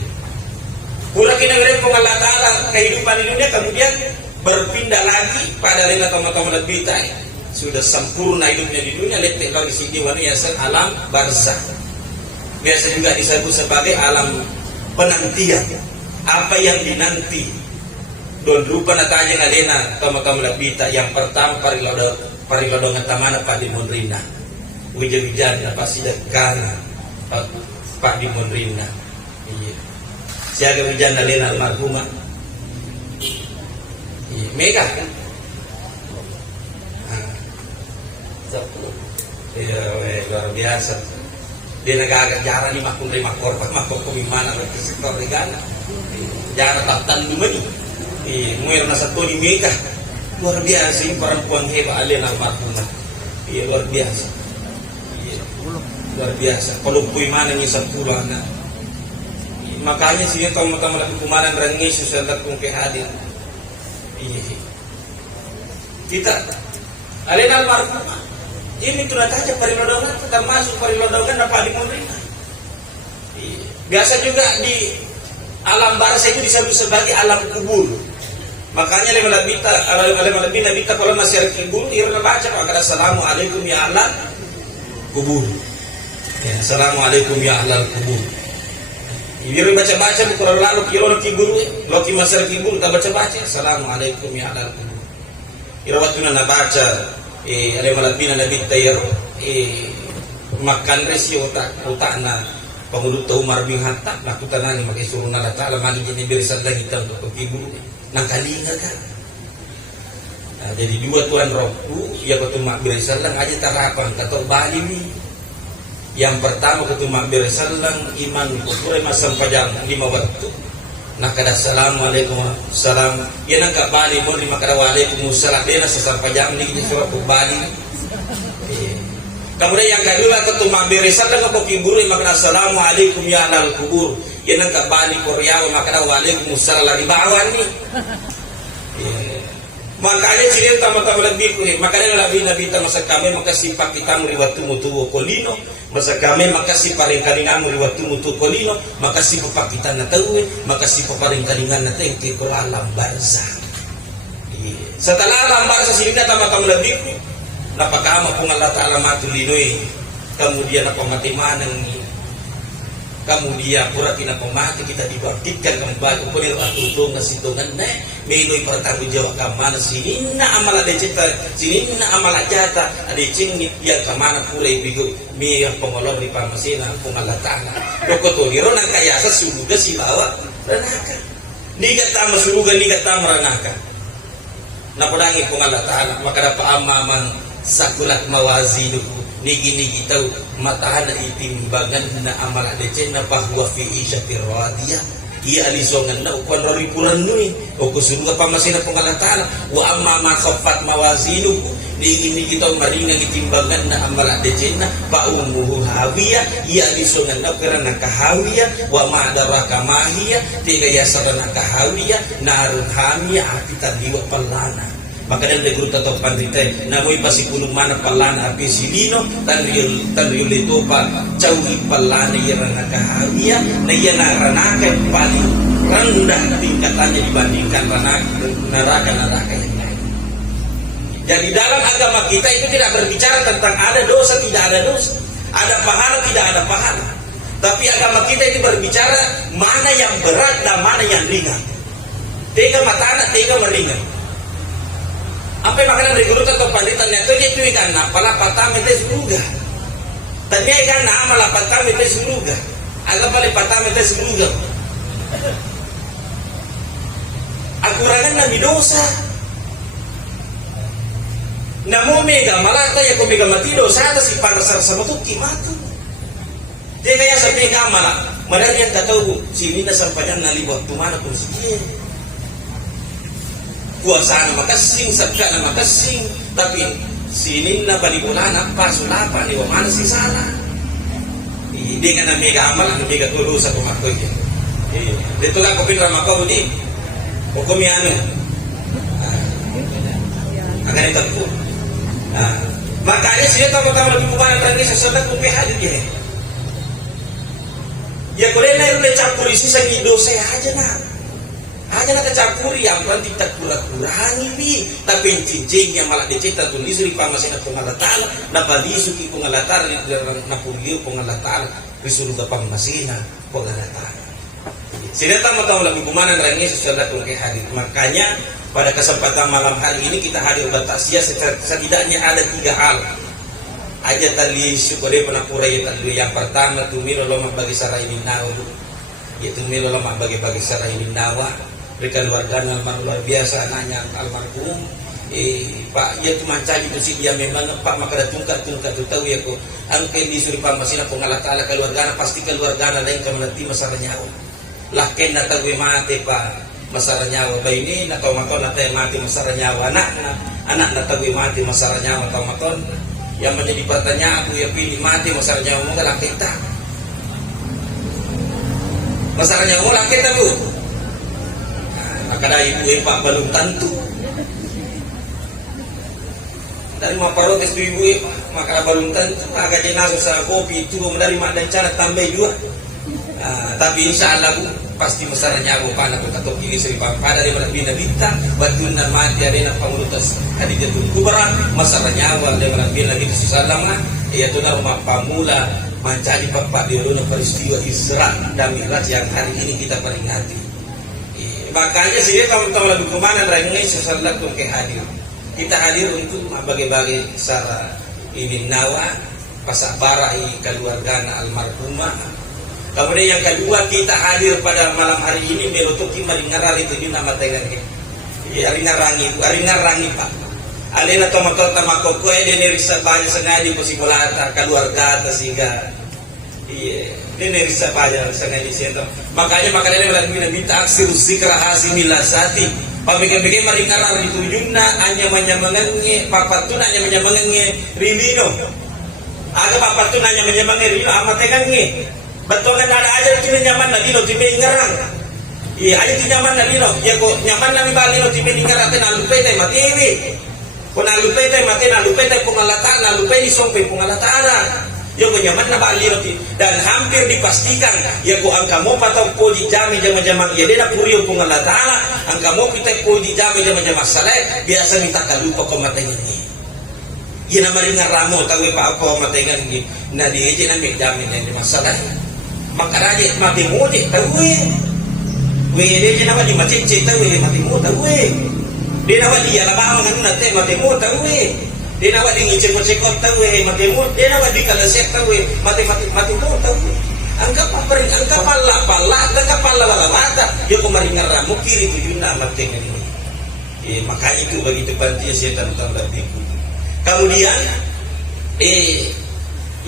kurang kita ngeri Allah Ta'ala kehidupan di dunia kemudian berpindah lagi pada lena tama-tama lebih tay. Sudah sempurna hidupnya di dunia, letak lagi sini wanita alam barzakh. Biasa juga disebut sebagai alam penantian. Apa yang dinanti. Don lupa natanya ngalena tama-tama lebih tay. Yang pertama parilodongan tamana Pak Dimon Rina. Wijan-wijan apa sidak kana Pak Dimon Rina. Iya. Siaga wijan nalena almarhumah. Iya, mega kan? Iya, luar biasa. Dia nagagak jarang ni makong korban makong kumimana ke sektor regana. Jarang tatan lima ni. Muir na satu ni mega. Luar biasa ini perempuan hebat alena almarhumah. Iya, luar biasa. Iya, luar biasa. Kalau kumimana ni 10 anak. Makanya sih tamu-tamu lagi kumanan rangi susandat kung hadir. Iya. Kita alena almarhumah. Ini tuh aja parilodongan, kita masuk parilodongan dapat dimulainya. Biasa juga di alam barzakh itu disebut sebagai alam kubur. Makanya alam bita kalau masih ada kubur, irna baca maka assalamualaikum ya ahlal kubur. Ya, assalamualaikum ya ahlal kubur. Irna baca-baca bukan lalu kilo kubur, loki masih ada kubur, kita baca-baca assalamualaikum ya ahlal kubur. Irna waktu na baca ada malapina na bitayar makan resi otak na pengulut Umar bin Khattab nakutan ni makai suruh na ta'ala mani jadi berisan lagi hitam untuk kibul nang kalinga kan. Nah, jadi dua tuan rohku ya ketumak berisan lang aja tarapan kata bali ni. Yang pertama ketumak berisan lang iman kukurai masam pajang 5 waktu. Nah kada assalamualaikum salam ya nang ka bali mo lima kada waalaikumsalam dia na sasampa jam ni surat bali. Kemudian yang kedua ketumang beresan dengan pokibur maka assalamualaikum ya ahlal kubur ya nang ka bali korea maka kada waalaikumsalam di bawah ni. Makanya sini tama-tama lebih makanya Nabi masa kami makasih pak kita meriwatu mutu kolino masa kami makasih paring kalingan meriwatu mutu kolino makasih pak kita na tahu makasih paring kalingan na tahu ke alam barzakh. Setelah alam barzakh sini tama-tama lebih napakama pung Allah Ta'ala matulinoy kemudian apa mati manang kemudian pura pinapamati kita dibangkitkan kembali kepada atutong na situngan na may pertanggung jawab kamana sinina amala decita sinina amala jata adicing yang kamana pura ibigo may ang pangolong ni pamasina pumalatana dokotoliro nang kayasa suluga si bawa ranaka nigat tama suluga nigat tama ranaka napadangi pungalatana maka dapat amaman sakulat mawazinu nigi-nigi tahu matahan itimbangan na amala decen na bahwa fi isyatir radiyah iya alisongan na ukuan roripulan nui o kusuruga pamasina pengalatana wa amma ma khaffat mawazinu nigi-nigi tahu maringan itimbangan na amala decen na paumuhu hawiyah iya alisongan na karena kahawiyah wa ma'adaraka mahiyah tiga yasarana kahawiyah narun hamiyah api tadiwa palana. Maka dan regrup atau pandita namoy pasipunong mana palana api silino tan riul itu pa cawi palana yang nakahawia na yang naranakan paling rendah tingkatannya dibandingkan neraka yang lain. Jadi dalam agama kita itu tidak berbicara tentang ada dosa tidak ada dosa, ada pahala tidak ada pahala. Tapi agama kita itu berbicara mana yang berat dan mana yang ringan. Tega matana tega meringan. Apa makanan dari guru atau panditan itu dia cuy kan pala patame tes suruga. Tanya kan nama la patame tes suruga. Agak pala patame tes suruga. Akurangan nabi dosa. Namo mega malata ya ko mega mati dosa atas si panasar sama tuh kimatu. Dia kaya sampai gamala. Madari yang tahu sini na sampaian nali waktu mana pun sih. Kuasaan makasing sabka na makasing tapi sinin na balibulan apa sulapa ni mana si salah dengan na mega amal na mega tulo sa kumakoy dito lang ko pinrama ko di o kumiano akan ito po makanya siya tama-tama lebih bukan tadi sesuatu kung may hadir ya ya kulen na yung lechang polisi sa gido saya aja na hanya nak campuri yang penting tak kurang-kurangi bi, tapi cincin yang malah dicita tulis di pamasin pengalatan, na balisu ki pengalatan na puliu pengalatan disuruh kapang masina pengalatan. Sehingga tamu-tamu lebih kumanan rangi sesudah tungke hadir. Makanya pada kesempatan malam hari ini kita hadir bertasya setidaknya ada 3 hal. Aja tadi syukuri penapura ya tadi yang pertama tumiro loma bagi sarai minawa. Ya tumiro loma bagi sarai minawa. Berikan keluarga almarhum luar biasa anaknya almarhum. Pak ya cuma caji itu sih dia memang Pak maka datungkat tu tahu ya ko. Angke disuruh pamasina pengalat-alat keluarga pasti keluarga lain kemenanti masalah nyawa. Lakin nata gue mati pak masalah nyawa bayi ini natau maton nata yang mati masalah nyawa anak nata gue mati masalah nyawa atau maton yang menjadi pertanyaan aku yang pilih mati masalah nyawa mau nggak kita masalah nyawa lah kita bu maka dari ibu pak belum tentu dari mau protes tu ibu maka belum tentu agak jenas usaha kopi itu dari mak dan cara tambah juga. Tapi insya Allah pasti masalahnya aku panah ketok ini seripang pada di mana bina bita batun dan mati ada yang pengulutas hadis jatuh kubra masalahnya awal dengan bina gitu sesalama yaitu nama pamula mencari bapak di dunia peristiwa Isra dan Mi'raj yang hari ini kita peringati. Makanya sih teman-teman lebih kemana rangai sesalat ke hadir. Kita hadir untuk bagi-bagi secara ini nawa pasak barai keluarga almarhumah. Kemudian yang kedua kita hadir pada malam hari ini menutupi maringaral itu di nama tengahnya. Aringarangi Pak. Alena tomato tamakoko ini nerisa banyak sengaja posibolata keluarga sehingga ini nerisa banyak sengaja siento. Makanya melalui minta aksi zikra hasimilah sati. Pamikir-pikir maringaral itu jumna hanya menyamangannya papatun hanya menyamangannya rilino. Aga papatun hanya menyamangannya rilino amat tengahnya. Betul kan ada aja cina nyaman na dino tipe ngarang. Iya aja cina nyaman na dino. Ya kok nyaman na mi bali no tipe ngarang ten alupe te matiwi. Ko na alupe te mati na alupe te pengalatan na alupe di sompe pengalatan. Ya kok nyaman na bali no dan hampir dipastikan ya kok angka mo patau po di jami jama-jama ya dena purio pengalatan. Angka mo kita po di jami jama-jama saleh biasa minta kalupa ko matenya ni. Ya na maringa ramo tawi pa ako matengan ni na di eje na megdamin ni masalah. Maka raja mati mudik tahu dia nama di masjid tahu mati mudik tahu dia nama di alabang kan nanti mati mudik tahu dia nama di ngicek-ngicek tahu mati mudik dia nama di kalasek tahu mati mudik tahu angka pala mata dia kemarin ngaramu kiri tujuh nama tengah ini makanya itu begitu pantai setan tambah tipu kemudian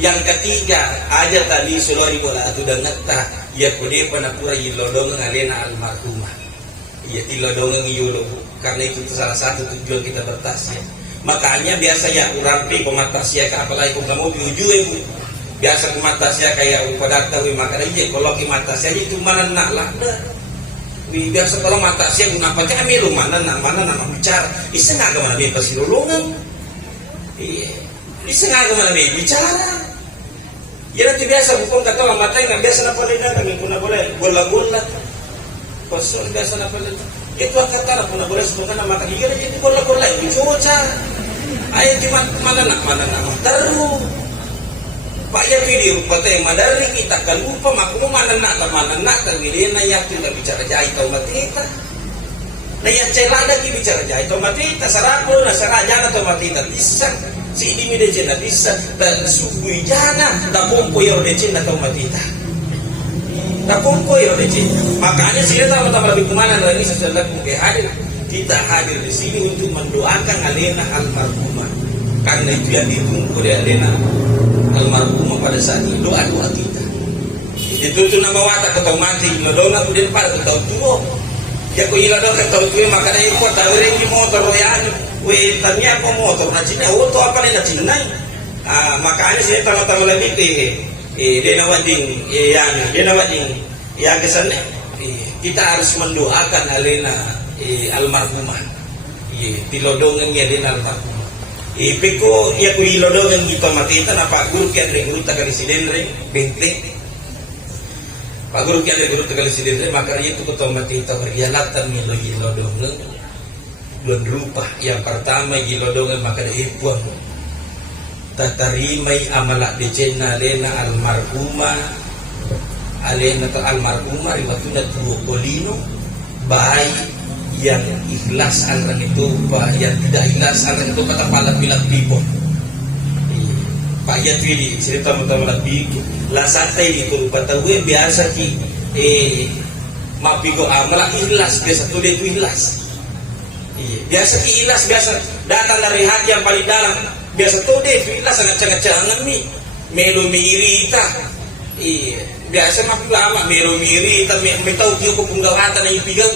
yang ketiga aja tadi sulori bola atu dan neta ya kode panapura yilodong ngalena almarhumah ya ilodong yolo karena itu salah satu tujuan kita bertasya makanya biasa ya urampi pematasya ka apalagi kung kamu diujue bu biasa pematasya kayak pada tahu makanya ya kalau pematasya itu mana nak lah biasa kalau matasya guna apa kami lu mana nama bicara iseng agak mana dia pasilolongan iya iseng agak mana dia bicara. Ya nanti biasa hukum kata orang mata yang biasa nak boleh dah kami pun boleh bola kosong biasa nak boleh itu kata pun boleh sebenarnya mata gila jadi bola itu cuaca ayat di mana nak terus Pak ya video kata yang madari kita kan lupa makmu mana nak terwili na ya tidak bicara jahit atau matita na ya celada ki bicara jahit atau matita sarako na sarajana atau matita bisa si ini de cina bisa dan sugui jana tak pompo yo de cina atau matita tak pompo yo de cina makanya sih tamu-tamu lebih kemana lagi sesudah mungkin hadir kita hadir di sini untuk mendoakan alena almarhumah karena itu yang ditunggu dari alena almarhumah pada saat ini doa kita itu tuh nama watak ketau mati nodona kemudian pada ketau tua ya ko ila do ketau tua maka dari ko tahu rengi motor royan tanya apa motor na Cina auto apa ni na Cina makanya saya tahu lebih dia nawading dia nawading ya kesan kita harus mendoakan alena almarhumah tilodongan ya alena almarhumah peko ya ko ilodongan gitu matita na pak guru kian ring guru taga residen ring benteng Pak guru kaya guru tegal sidir maka itu ko mati ta bergialatan ngilo dongen belum rupa yang pertama dongen maka da ipuan tatarimai amalak decena lena almarhumah alena to almarhumah riwatuna tuwo kolino baik yang ikhlas antara itu pak yang tidak ikhlas antara itu kata pala bilang bibon pak ya tuh cerita pertama lagi lah santai itu patawe biasa ki mapigo amalak ikhlas biasa tuh dia itu ikhlas biasa ki ikhlas biasa datang dari hati yang paling dalam biasa tuh deh ikhlas sangat-sangat nih melo mirita biasa mah lama melo mirita tahu kio ko punggawatan yang pigau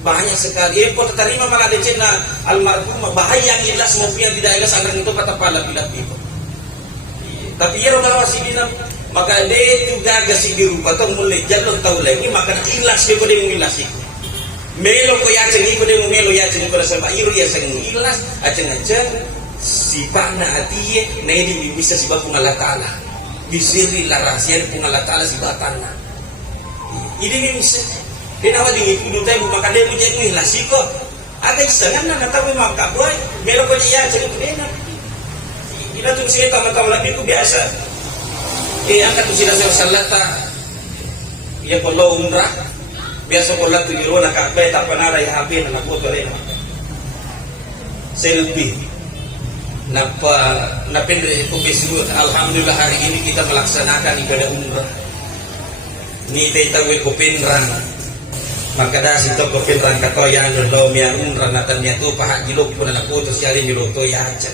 banyak sekali kok terima maka decena almarhum bahaya yang ikhlas mau yang tidak ikhlas anak itu kata pala bila itu tapi ya kalau wasidina maka dia juga gasih di rupa tuh mulai jalur tahu lagi maka ikhlas dia pada mengikhlas itu melo ko ya cengi pada melo ya cengi pada sama iru ya cengi ikhlas aceng-aceng si pana hati na ini bisa si bapu Allah Ta'ala bisiri rahasia pun Allah Ta'ala si batana ini bisa kena wadi kudu tayo maka dia punya ikhlas iko ada isangan na tahu maka boy melo ko ya cengi kena ila tu siya tama-tama labi ko biasa angkat tu sila sa salata ya kalau umrah biasa ko lang tuyuro na kakbay tapanara ya habi na nakuto rin selfie napindri ko bisuro alhamdulillah hari ini kita melaksanakan ibadah umrah ni tayo ko pinrang maka dasi to ko pinrang katoyan lo miya umrah natannya tu paha gilog ko na nakuto siya rin yung to yacan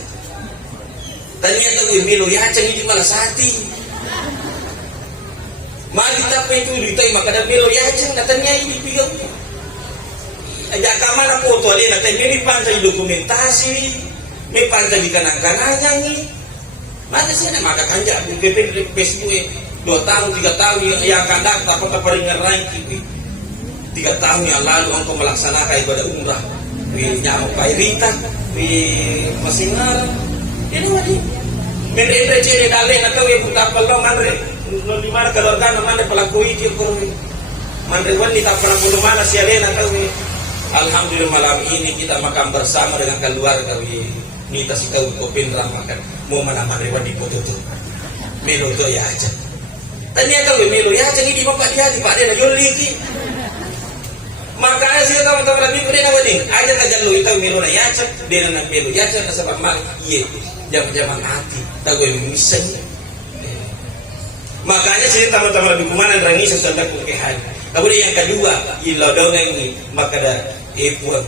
tanya tu milo yacan hindi malasati mali tapay itu ditay makada melo yacan natanya ini pigaw aja kamana po to alin natay may pansa dokumentasi may pansa di kanang-kanang ni maka siya na makakanja bukipin Facebook 2 tahun 3 tahun yang kandak tapos paringan ranking 3 tahun yang lalu angko melaksanakan ibadah umrah nyamuk pairita masingar ini wadi mere cere dale nakaw yung putapal lo manre no limana kalorgan manre pelaku itu kurang manre wani tak pernah bunuh mana si alena tahu alhamdulillah malam ini kita makan bersama dengan keluarga nita si kau kopin makan mau mana manre wani foto tu melo to ya aja ternyata melo ya aja ini bapak dia di pak dia yoli ki makanya sih teman-teman lebih kena wani aja tak lu itu melo ya aja dia nak melo ya aja sebab mal iya jam-jaman hati tahu yang miseng makanya sih teman-teman lebih kemana rangi sesuatu kekehan kemudian yang kedua ilodongan ini maka ada ipuan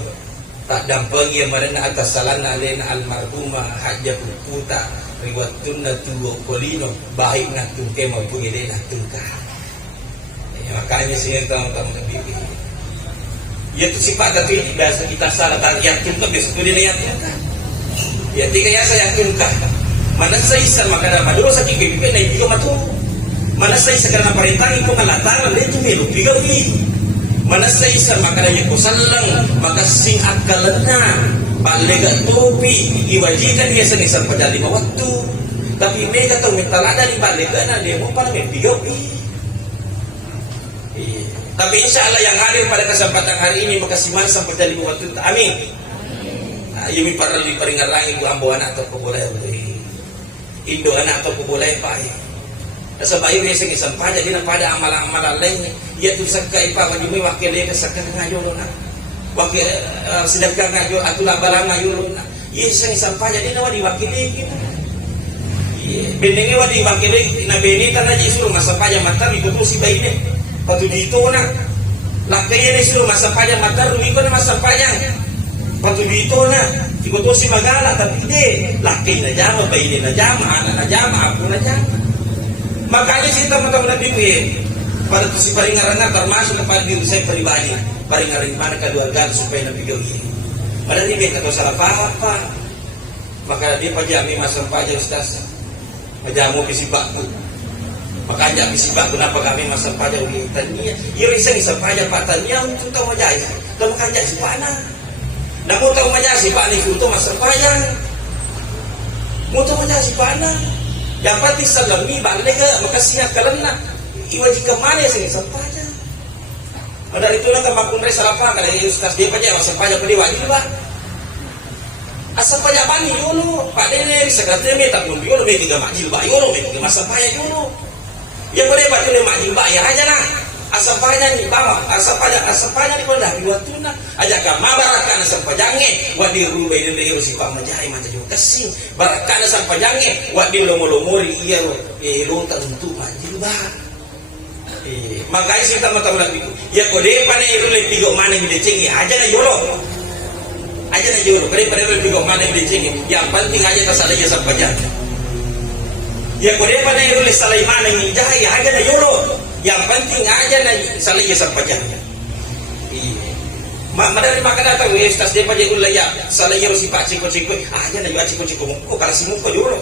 tak dampang yang mana atas salana lena almarhumah hajah puta riwatun tuwo kolino baik natung kema punya lena tungkah makanya sih teman-teman lebih ya itu sifat tapi biasa kita salah tak yakin tuh besok dia yakin ya tiga ya saya tungkah mana saya isa makana maduro sa kikipipe na hindi ko matu mana saya isa karena perintah ko malatang leto melo pigawi mana saya isa makana ya ko salang makasing akalana palega topi iwajikan dia sa isang padali mawaktu tapi mega to metalada di palega na dia mo para may pigawi tapi insyaallah yang hadir pada kesempatan hari ini makasiman sa padali mawaktu amin yung para li paringan langit ko ambo anak to ko boleh Indo anak to ko boleh pa sa bayo ni isang pada din pada amalan lain ya tu sakay pa kung may wakil ka sakay ngayon na wakil sedekah ngayon atula barang ngayon na isang pada din na wadi wakil kita bendengi wadi wakil na benita na jisuro masapaya matar ikuto si bayne patu dito na lakay ni suro masapaya matar lumiko na masapaya patu dito na ikuto si magala tapi hindi laki na jama bayi na jama anak na jama aku na jama makanya sih teman-teman nabi pada tu si paringaran termasuk kepada diri saya pribadi paringaran mana keluarga supaya nabi gawin pada ni beta salah apa maka dia pajami masam paja ustaz pajamu bisibakku makanya bisibakku kenapa kami masam paja uli tanya iya isang isang paja patanya untuk tahu majais tahu kanja si pana na mo tahu majasi pa ni futo masapayang mo tahu majasi pa na dapat isalami balik makasiya kalana iwajib kemana sih sampahnya. Dari itu nak makun resa apa kada Ustaz dia paja sampahnya pada wajib ba. Asal paja bani dulu, Pak Dene sekretariat tak belum dulu be tiga majil ba dulu be tiga sampahnya dulu. Ya boleh ba dulu majil ba ya aja nah. Asal paja ni bawa, asal paja ni pada waktu na aja ka mabarakan asal pajange wadi rubay dende si Pak Majai manja juga kasih barakan asal pajange wadi lomo-lomori iya lontar untuk majil ba. Makanya kita mata ulat itu ya kode pane itu le tigo mana yang dicengi aja na yolo kode pane le tigo mana yang dicengi yang penting aja tasala ya sampajan ya kode pane itu le salai mana yang jahaya aja na yolo yang penting aja na salai ya sampajan madari makana ta Ustaz dia paja gula ya salai ya si pak ciko aja na ya ciko ko kala simu ko yolo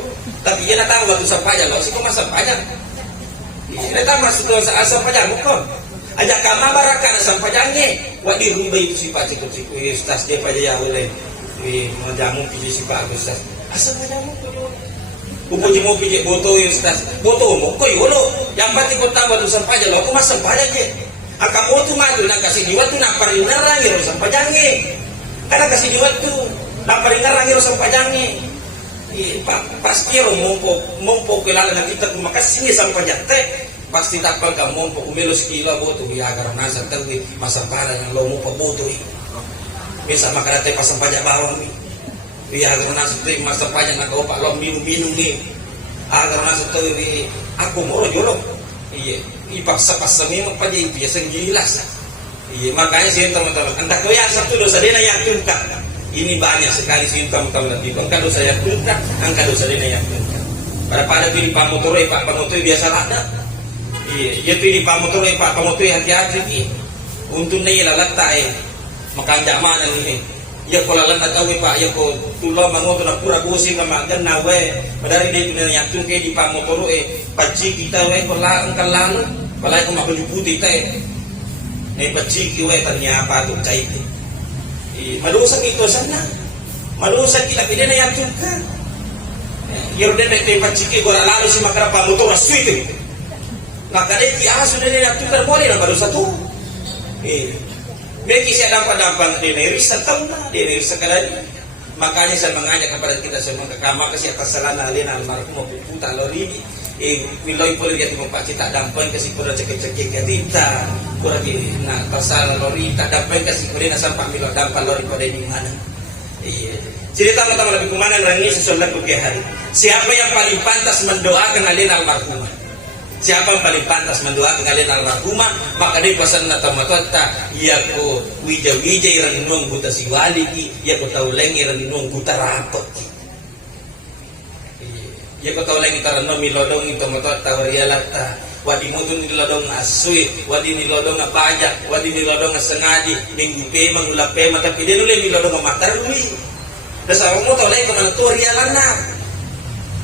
tapi ya na tahu waktu sampajan lo siko masa sampajan ini tak masuk dosa asam pajang bukan. Ajak kama barakan asam pajangnya. Wadi rumbai itu si pak cikgu Ustaz dia paja ya boleh. Mau jamu pilih si pak Ustaz. Asam pajamu tu. Upo jemu pilih boto Ustaz. Boto mo koi wolo. Yang pati ko tambah asam pajang lo. Aku masam pajang je. Akam boto maju nak kasih jiwa tu nak paringarang ya asam pajangnya. Karena kasih jiwa tu nak paringarang ya asam pajangnya. Pasti orang mompo kelala nanti kita makasih ni sampai jante pasti dapat kamu mompo umelo sekilo boto ya agar nasa tahu masa para yang lo mompo boto bisa makan teh pasang pajak bawang ya agar nasa tahu masa pajak nak opak lo minum ni agar nasa tahu aku mau jolok iya ipaksa memang pajak itu ya senggilas iya makanya sih teman-teman entah kau yang satu dosa dia yang tungkap. Ini banyak sekali simptom-simptom lebih. Angka dosa yang tungkap, angka dosa dia yang tungkap. Pada pilih pamotore, Pak Pamotore biasa ada. Iya, pilih pamotore, Pak Pamotore hati-hati ni. Untuk ni lah letak makanjak mana ni. Ya kalau letak tahu Pak, ya kalau tulah mangoto nak pura gosi kemakan nawe. Dari dia tu yang tungkap di pamotore, paci kita kalau angkat lalu, kalau aku makan putih teh. Paci kita ternyata tu cair. Malusak itu sana, malusak kita pidana yang juga. Yang dia nak tempat ciki gora lalu si makara pamotor sweet. Maka dia dia sudah dia tukar boleh lah baru satu. Bagi saya dapat dia riset tahu lah dia riset kadang. Makanya saya mengajak kepada kita semua ke kamar kasih atas salana alena almarhum puta lori. Wiloi boleh dia tempat kita dampan kasih pada cekik-cekik kita. Kurang ini, nah pasal lori tak dapat kasih kurang sampah milo dampan lori pada ini mana? Iya. Cerita pertama lebih kemana rangi sesudah hari. Siapa yang paling pantas mendoakan alena almarhumah? Siapa yang paling pantas mendoakan alena almarhumah? Maka dia pesan nata matota, ia ko wija iran nung buta siwali ki, ia ko tahu lengi iran nung buta rapot. Ia ko tahu lengi taran nung milodong itu matota warialata. Wadi mutun nilodong asui, wadi nilodong pajak, wadi nilodong sengaji, minggu pema, ngula pema, tapi dia nulai nilodong matarui. Dasar kamu tahu lain kemana tuh rialana?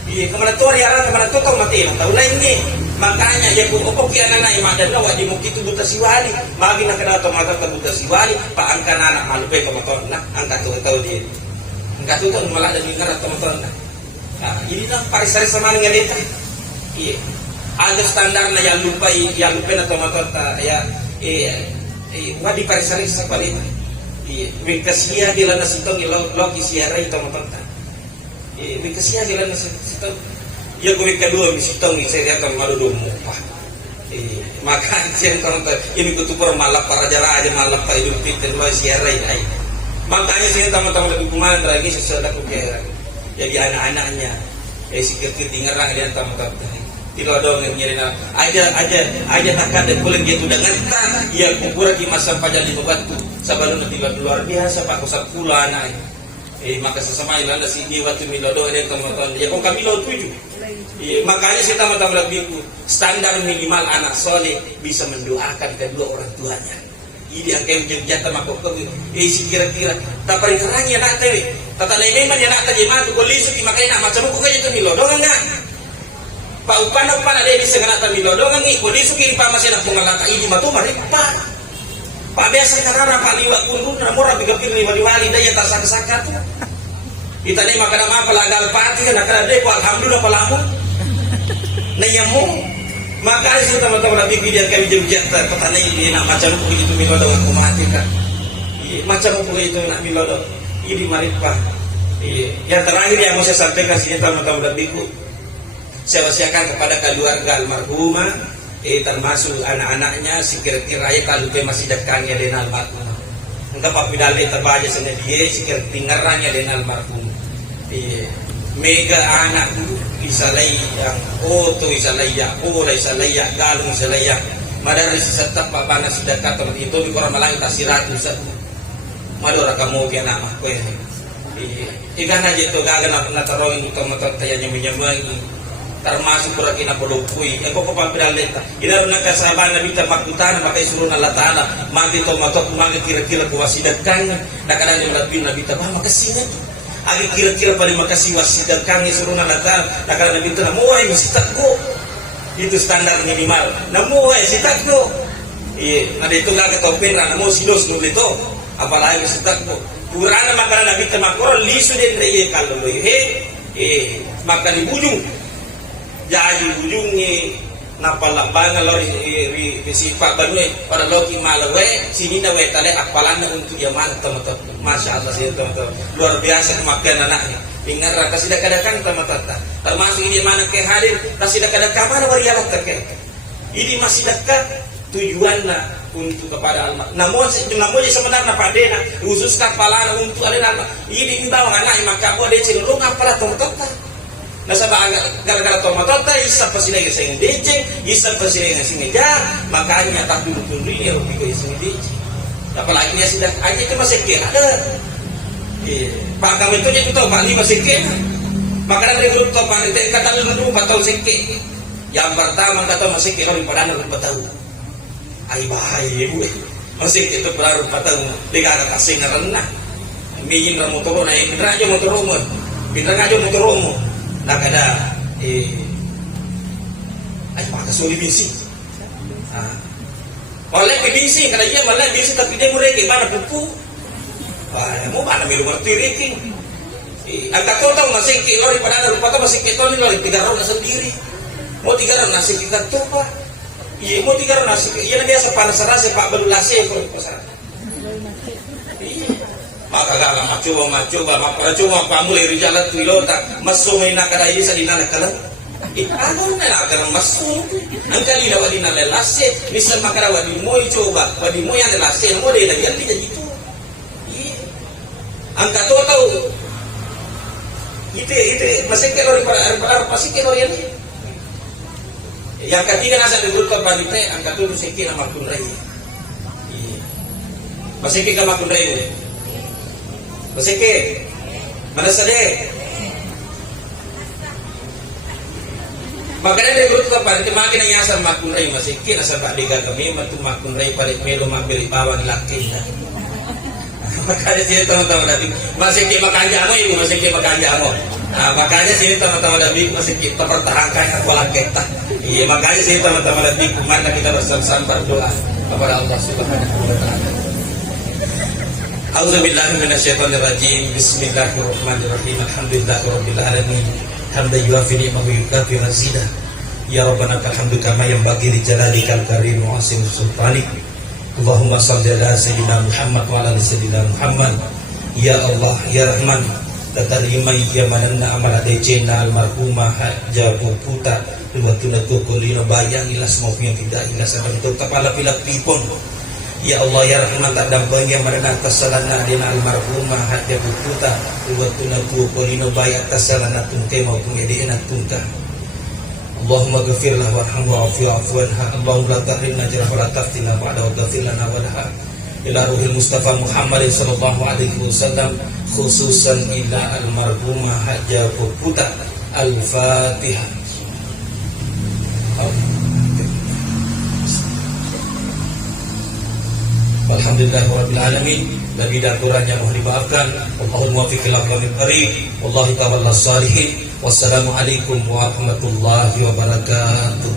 Iya kemana tuh rialana kemana tuh tahu mati, tahu lain ni. Makanya ya pokok kian anak iman dan wadi mukti itu buta siwali, bagi nak kena atau mata buta siwali, pak angkat anak malu pe kemotor nak, angkat tuh tahu dia, angkat tuh malah ada dengar atau motor nak. Nah ini kan parisari sama dengan dia. Iya. Ada standarnya yang lupa atau matota ya wadi parisari seperti itu wikasia di lana sitong logi siara itu matota wikasia di lana sitong ya gue kedua misitong saya lihat kalau malu domo maka saya kalau ini kutupur malap para jara aja malap pak Idul Fitri lo siara ini makanya saya teman-teman lebih kumahan lagi sesudah kukira jadi anak-anaknya si ketinggalan dia teman-teman tidak ada yang nyerina aja takkan dan kulit dia sudah ngentang ia kupura di masa pajak di batu sabalun tidak luar biasa pak kusap pula anak maka sesama ilanda si dia waktu milodo ada teman-teman ya kok kami lo tujuh makanya saya teman-teman lebih standar minimal anak soleh bisa mendoakan kedua orang tuanya ini yang kayak jatuh makok si kira-kira tak paling kerangnya nak tewe tata memang ya nak tajemah tu kolisuk makanya nak macam kok kayak itu milodo enggak Pak upana ada di senganata milodongan ni polisi kiri pa masih nak mengalaka ini matu maripa Pak biasa karena Pak liwat kurun namora bigapir ni wali daya tak sakat kita ni makan apa lagal pati nak ada deko alhamdulillah palamu na yamu Maka sih teman-teman Nabi dia kami jejak petani ini nak macam begitu milo dengan kumati kan. Macam begitu nak milo ini maripah. Yang terakhir yang mau saya sampaikan sini teman-teman Nabiku, saya wasiatkan kepada keluarga almarhumah, termasuk anak-anaknya, sekiranya kalau dia masih dekatnya dengan almarhumah. Engkau papidale terbaca sana dia, sekiranya tinggarannya dengan almarhumah. Mega anak isa layang oto isa layak ola isa layak galung isa layak madari sa tapa bana sudah kata itu di korang malang tasiratu sa madora kamu kaya nama ko ikan aja itu gagal na tarawin ito matatayan yung minyamangi termasuk pura kinapulupui ako ko pampiraleta idaro na kasabahan na bita makutana maka isuro na latana magi to matok magi kira-kira kuwasidakan nakadang yung labin na bita ba makasingat agi kira-kira paling makasih wasidat kami suruh nalatar nakala nabi itu namuhay masitakbo itu standar minimal namuhay sitakbo ada itu gak ketopin namo silos nul itu apalagi masitakbo purana makala nabi itu makoro lisu din reye kalau lo maka di bujung jadi bujung napala banga lori sifat banwe pada loki malawe sini na we tale apalana untuk zaman teman-teman masya Allah sih teman-teman luar biasa kemakan anaknya ingat raka tidak kadang teman-teman termasuk ini mana ke hadir tidak kadang mana warialah terkait ini masih dekat tujuannya untuk kepada alma namun sebenarnya padena khusus kapalana untuk alena ini imbau anak maka buat dia cenderung apalah teman-teman nasa ba gara-gara tomatota isa pa sila yung DJ isa pa sila yung singeja makanya tak dulu-dulu ini harus bigo yung DJ apalagi niya sila aja itu masih kira pak kami itu jadi tahu pak ini masih kira maka dari grup tahu pak itu kata dulu 4 tahun seke yang pertama kata masih kira di padana 4 tahun ay bahaya bu masih itu baru 4 tahun tiga kata kasih rendah bikin motor na pindah aja motor romo nakada ay makasuli bisi oleh bisi kada iya malah bisi tapi dia mureke mana buku mo mana milu martiriking ang katotong masih ki lori pada rupa to masih ketoni lori 3 raw na sendiri mo 3 raw nasi kita to pa iya mo 3 raw nasi iya na biasa panasarase pak belulase ko pasar maka gala macoba maka cuma pamuli rijalan tuilota masumay na kada isa dinala kala ano na nakala masum ang kalina wadi na lelase misal makara wadi mo coba wadi mo yan lelase mo de lagi yan gitu ang katotaw itu masih kelori masih kelori yan yang ketiga nasa di grup panite ang katulo seki na makunray masih ka makunray masih ke mana sadhe makanya dari grup kapan makin yang asal makunray masih ke nasa baliga kami matu makunray paling melo mabili bawang laki makanya sini teman-teman Nabi masih ke makanya mo ibu masih ke makanya mo makanya sini teman-teman Nabi masih kita pertahankan pola kita iya makanya sini teman-teman Nabi kemana kita bersama-sama berdoa kepada Allah Subhanahu wa taala. A'udzubillahi minasyaitonirrajim. Bismillahirrahmanirrahim. Alhamdulillahirabbil alamin. Hamdan yuwafi ni'mahu wa yukafi mazidah. Ya Rabbana alhamdu kama yanbaghi li jalalikal karim wa asim sultanik. Allahumma shalli ala sayyidina Muhammad wa ala ali sayyidina Muhammad. Ya Allah ya Rahman, tatarima ya mananna amala dejena almarhumah Haja Puta wa tunatu kulina bayang ilas mau yang tidak ilas bentuk kepala pilak pipon. Ya Allah ya Rahman tak dampang yang merenang kesalahan dina almarhumah Haja Puta wa tunatu kulina bayang kesalahan tunte maupun edina tunta. Allahumma ghafir lahu warhamhu wa'fu anha. Allahumma la tahrimna jarah wa la taftina ba'da wa ghafir lana wa laha. Ila ruhil Mustafa Muhammad sallallahu alaihi wasallam khususan ila almarhumah Haja Puta. Al-Fatihah. Alhamdulillahirabbil alamin. Lebih dan kurangnya mohon dimaafkan. Allahumma muwaffiq ila aqwamit thariq. Wallahu ta'ala shalihin. Wassalamualaikum warahmatullahi wabarakatuh.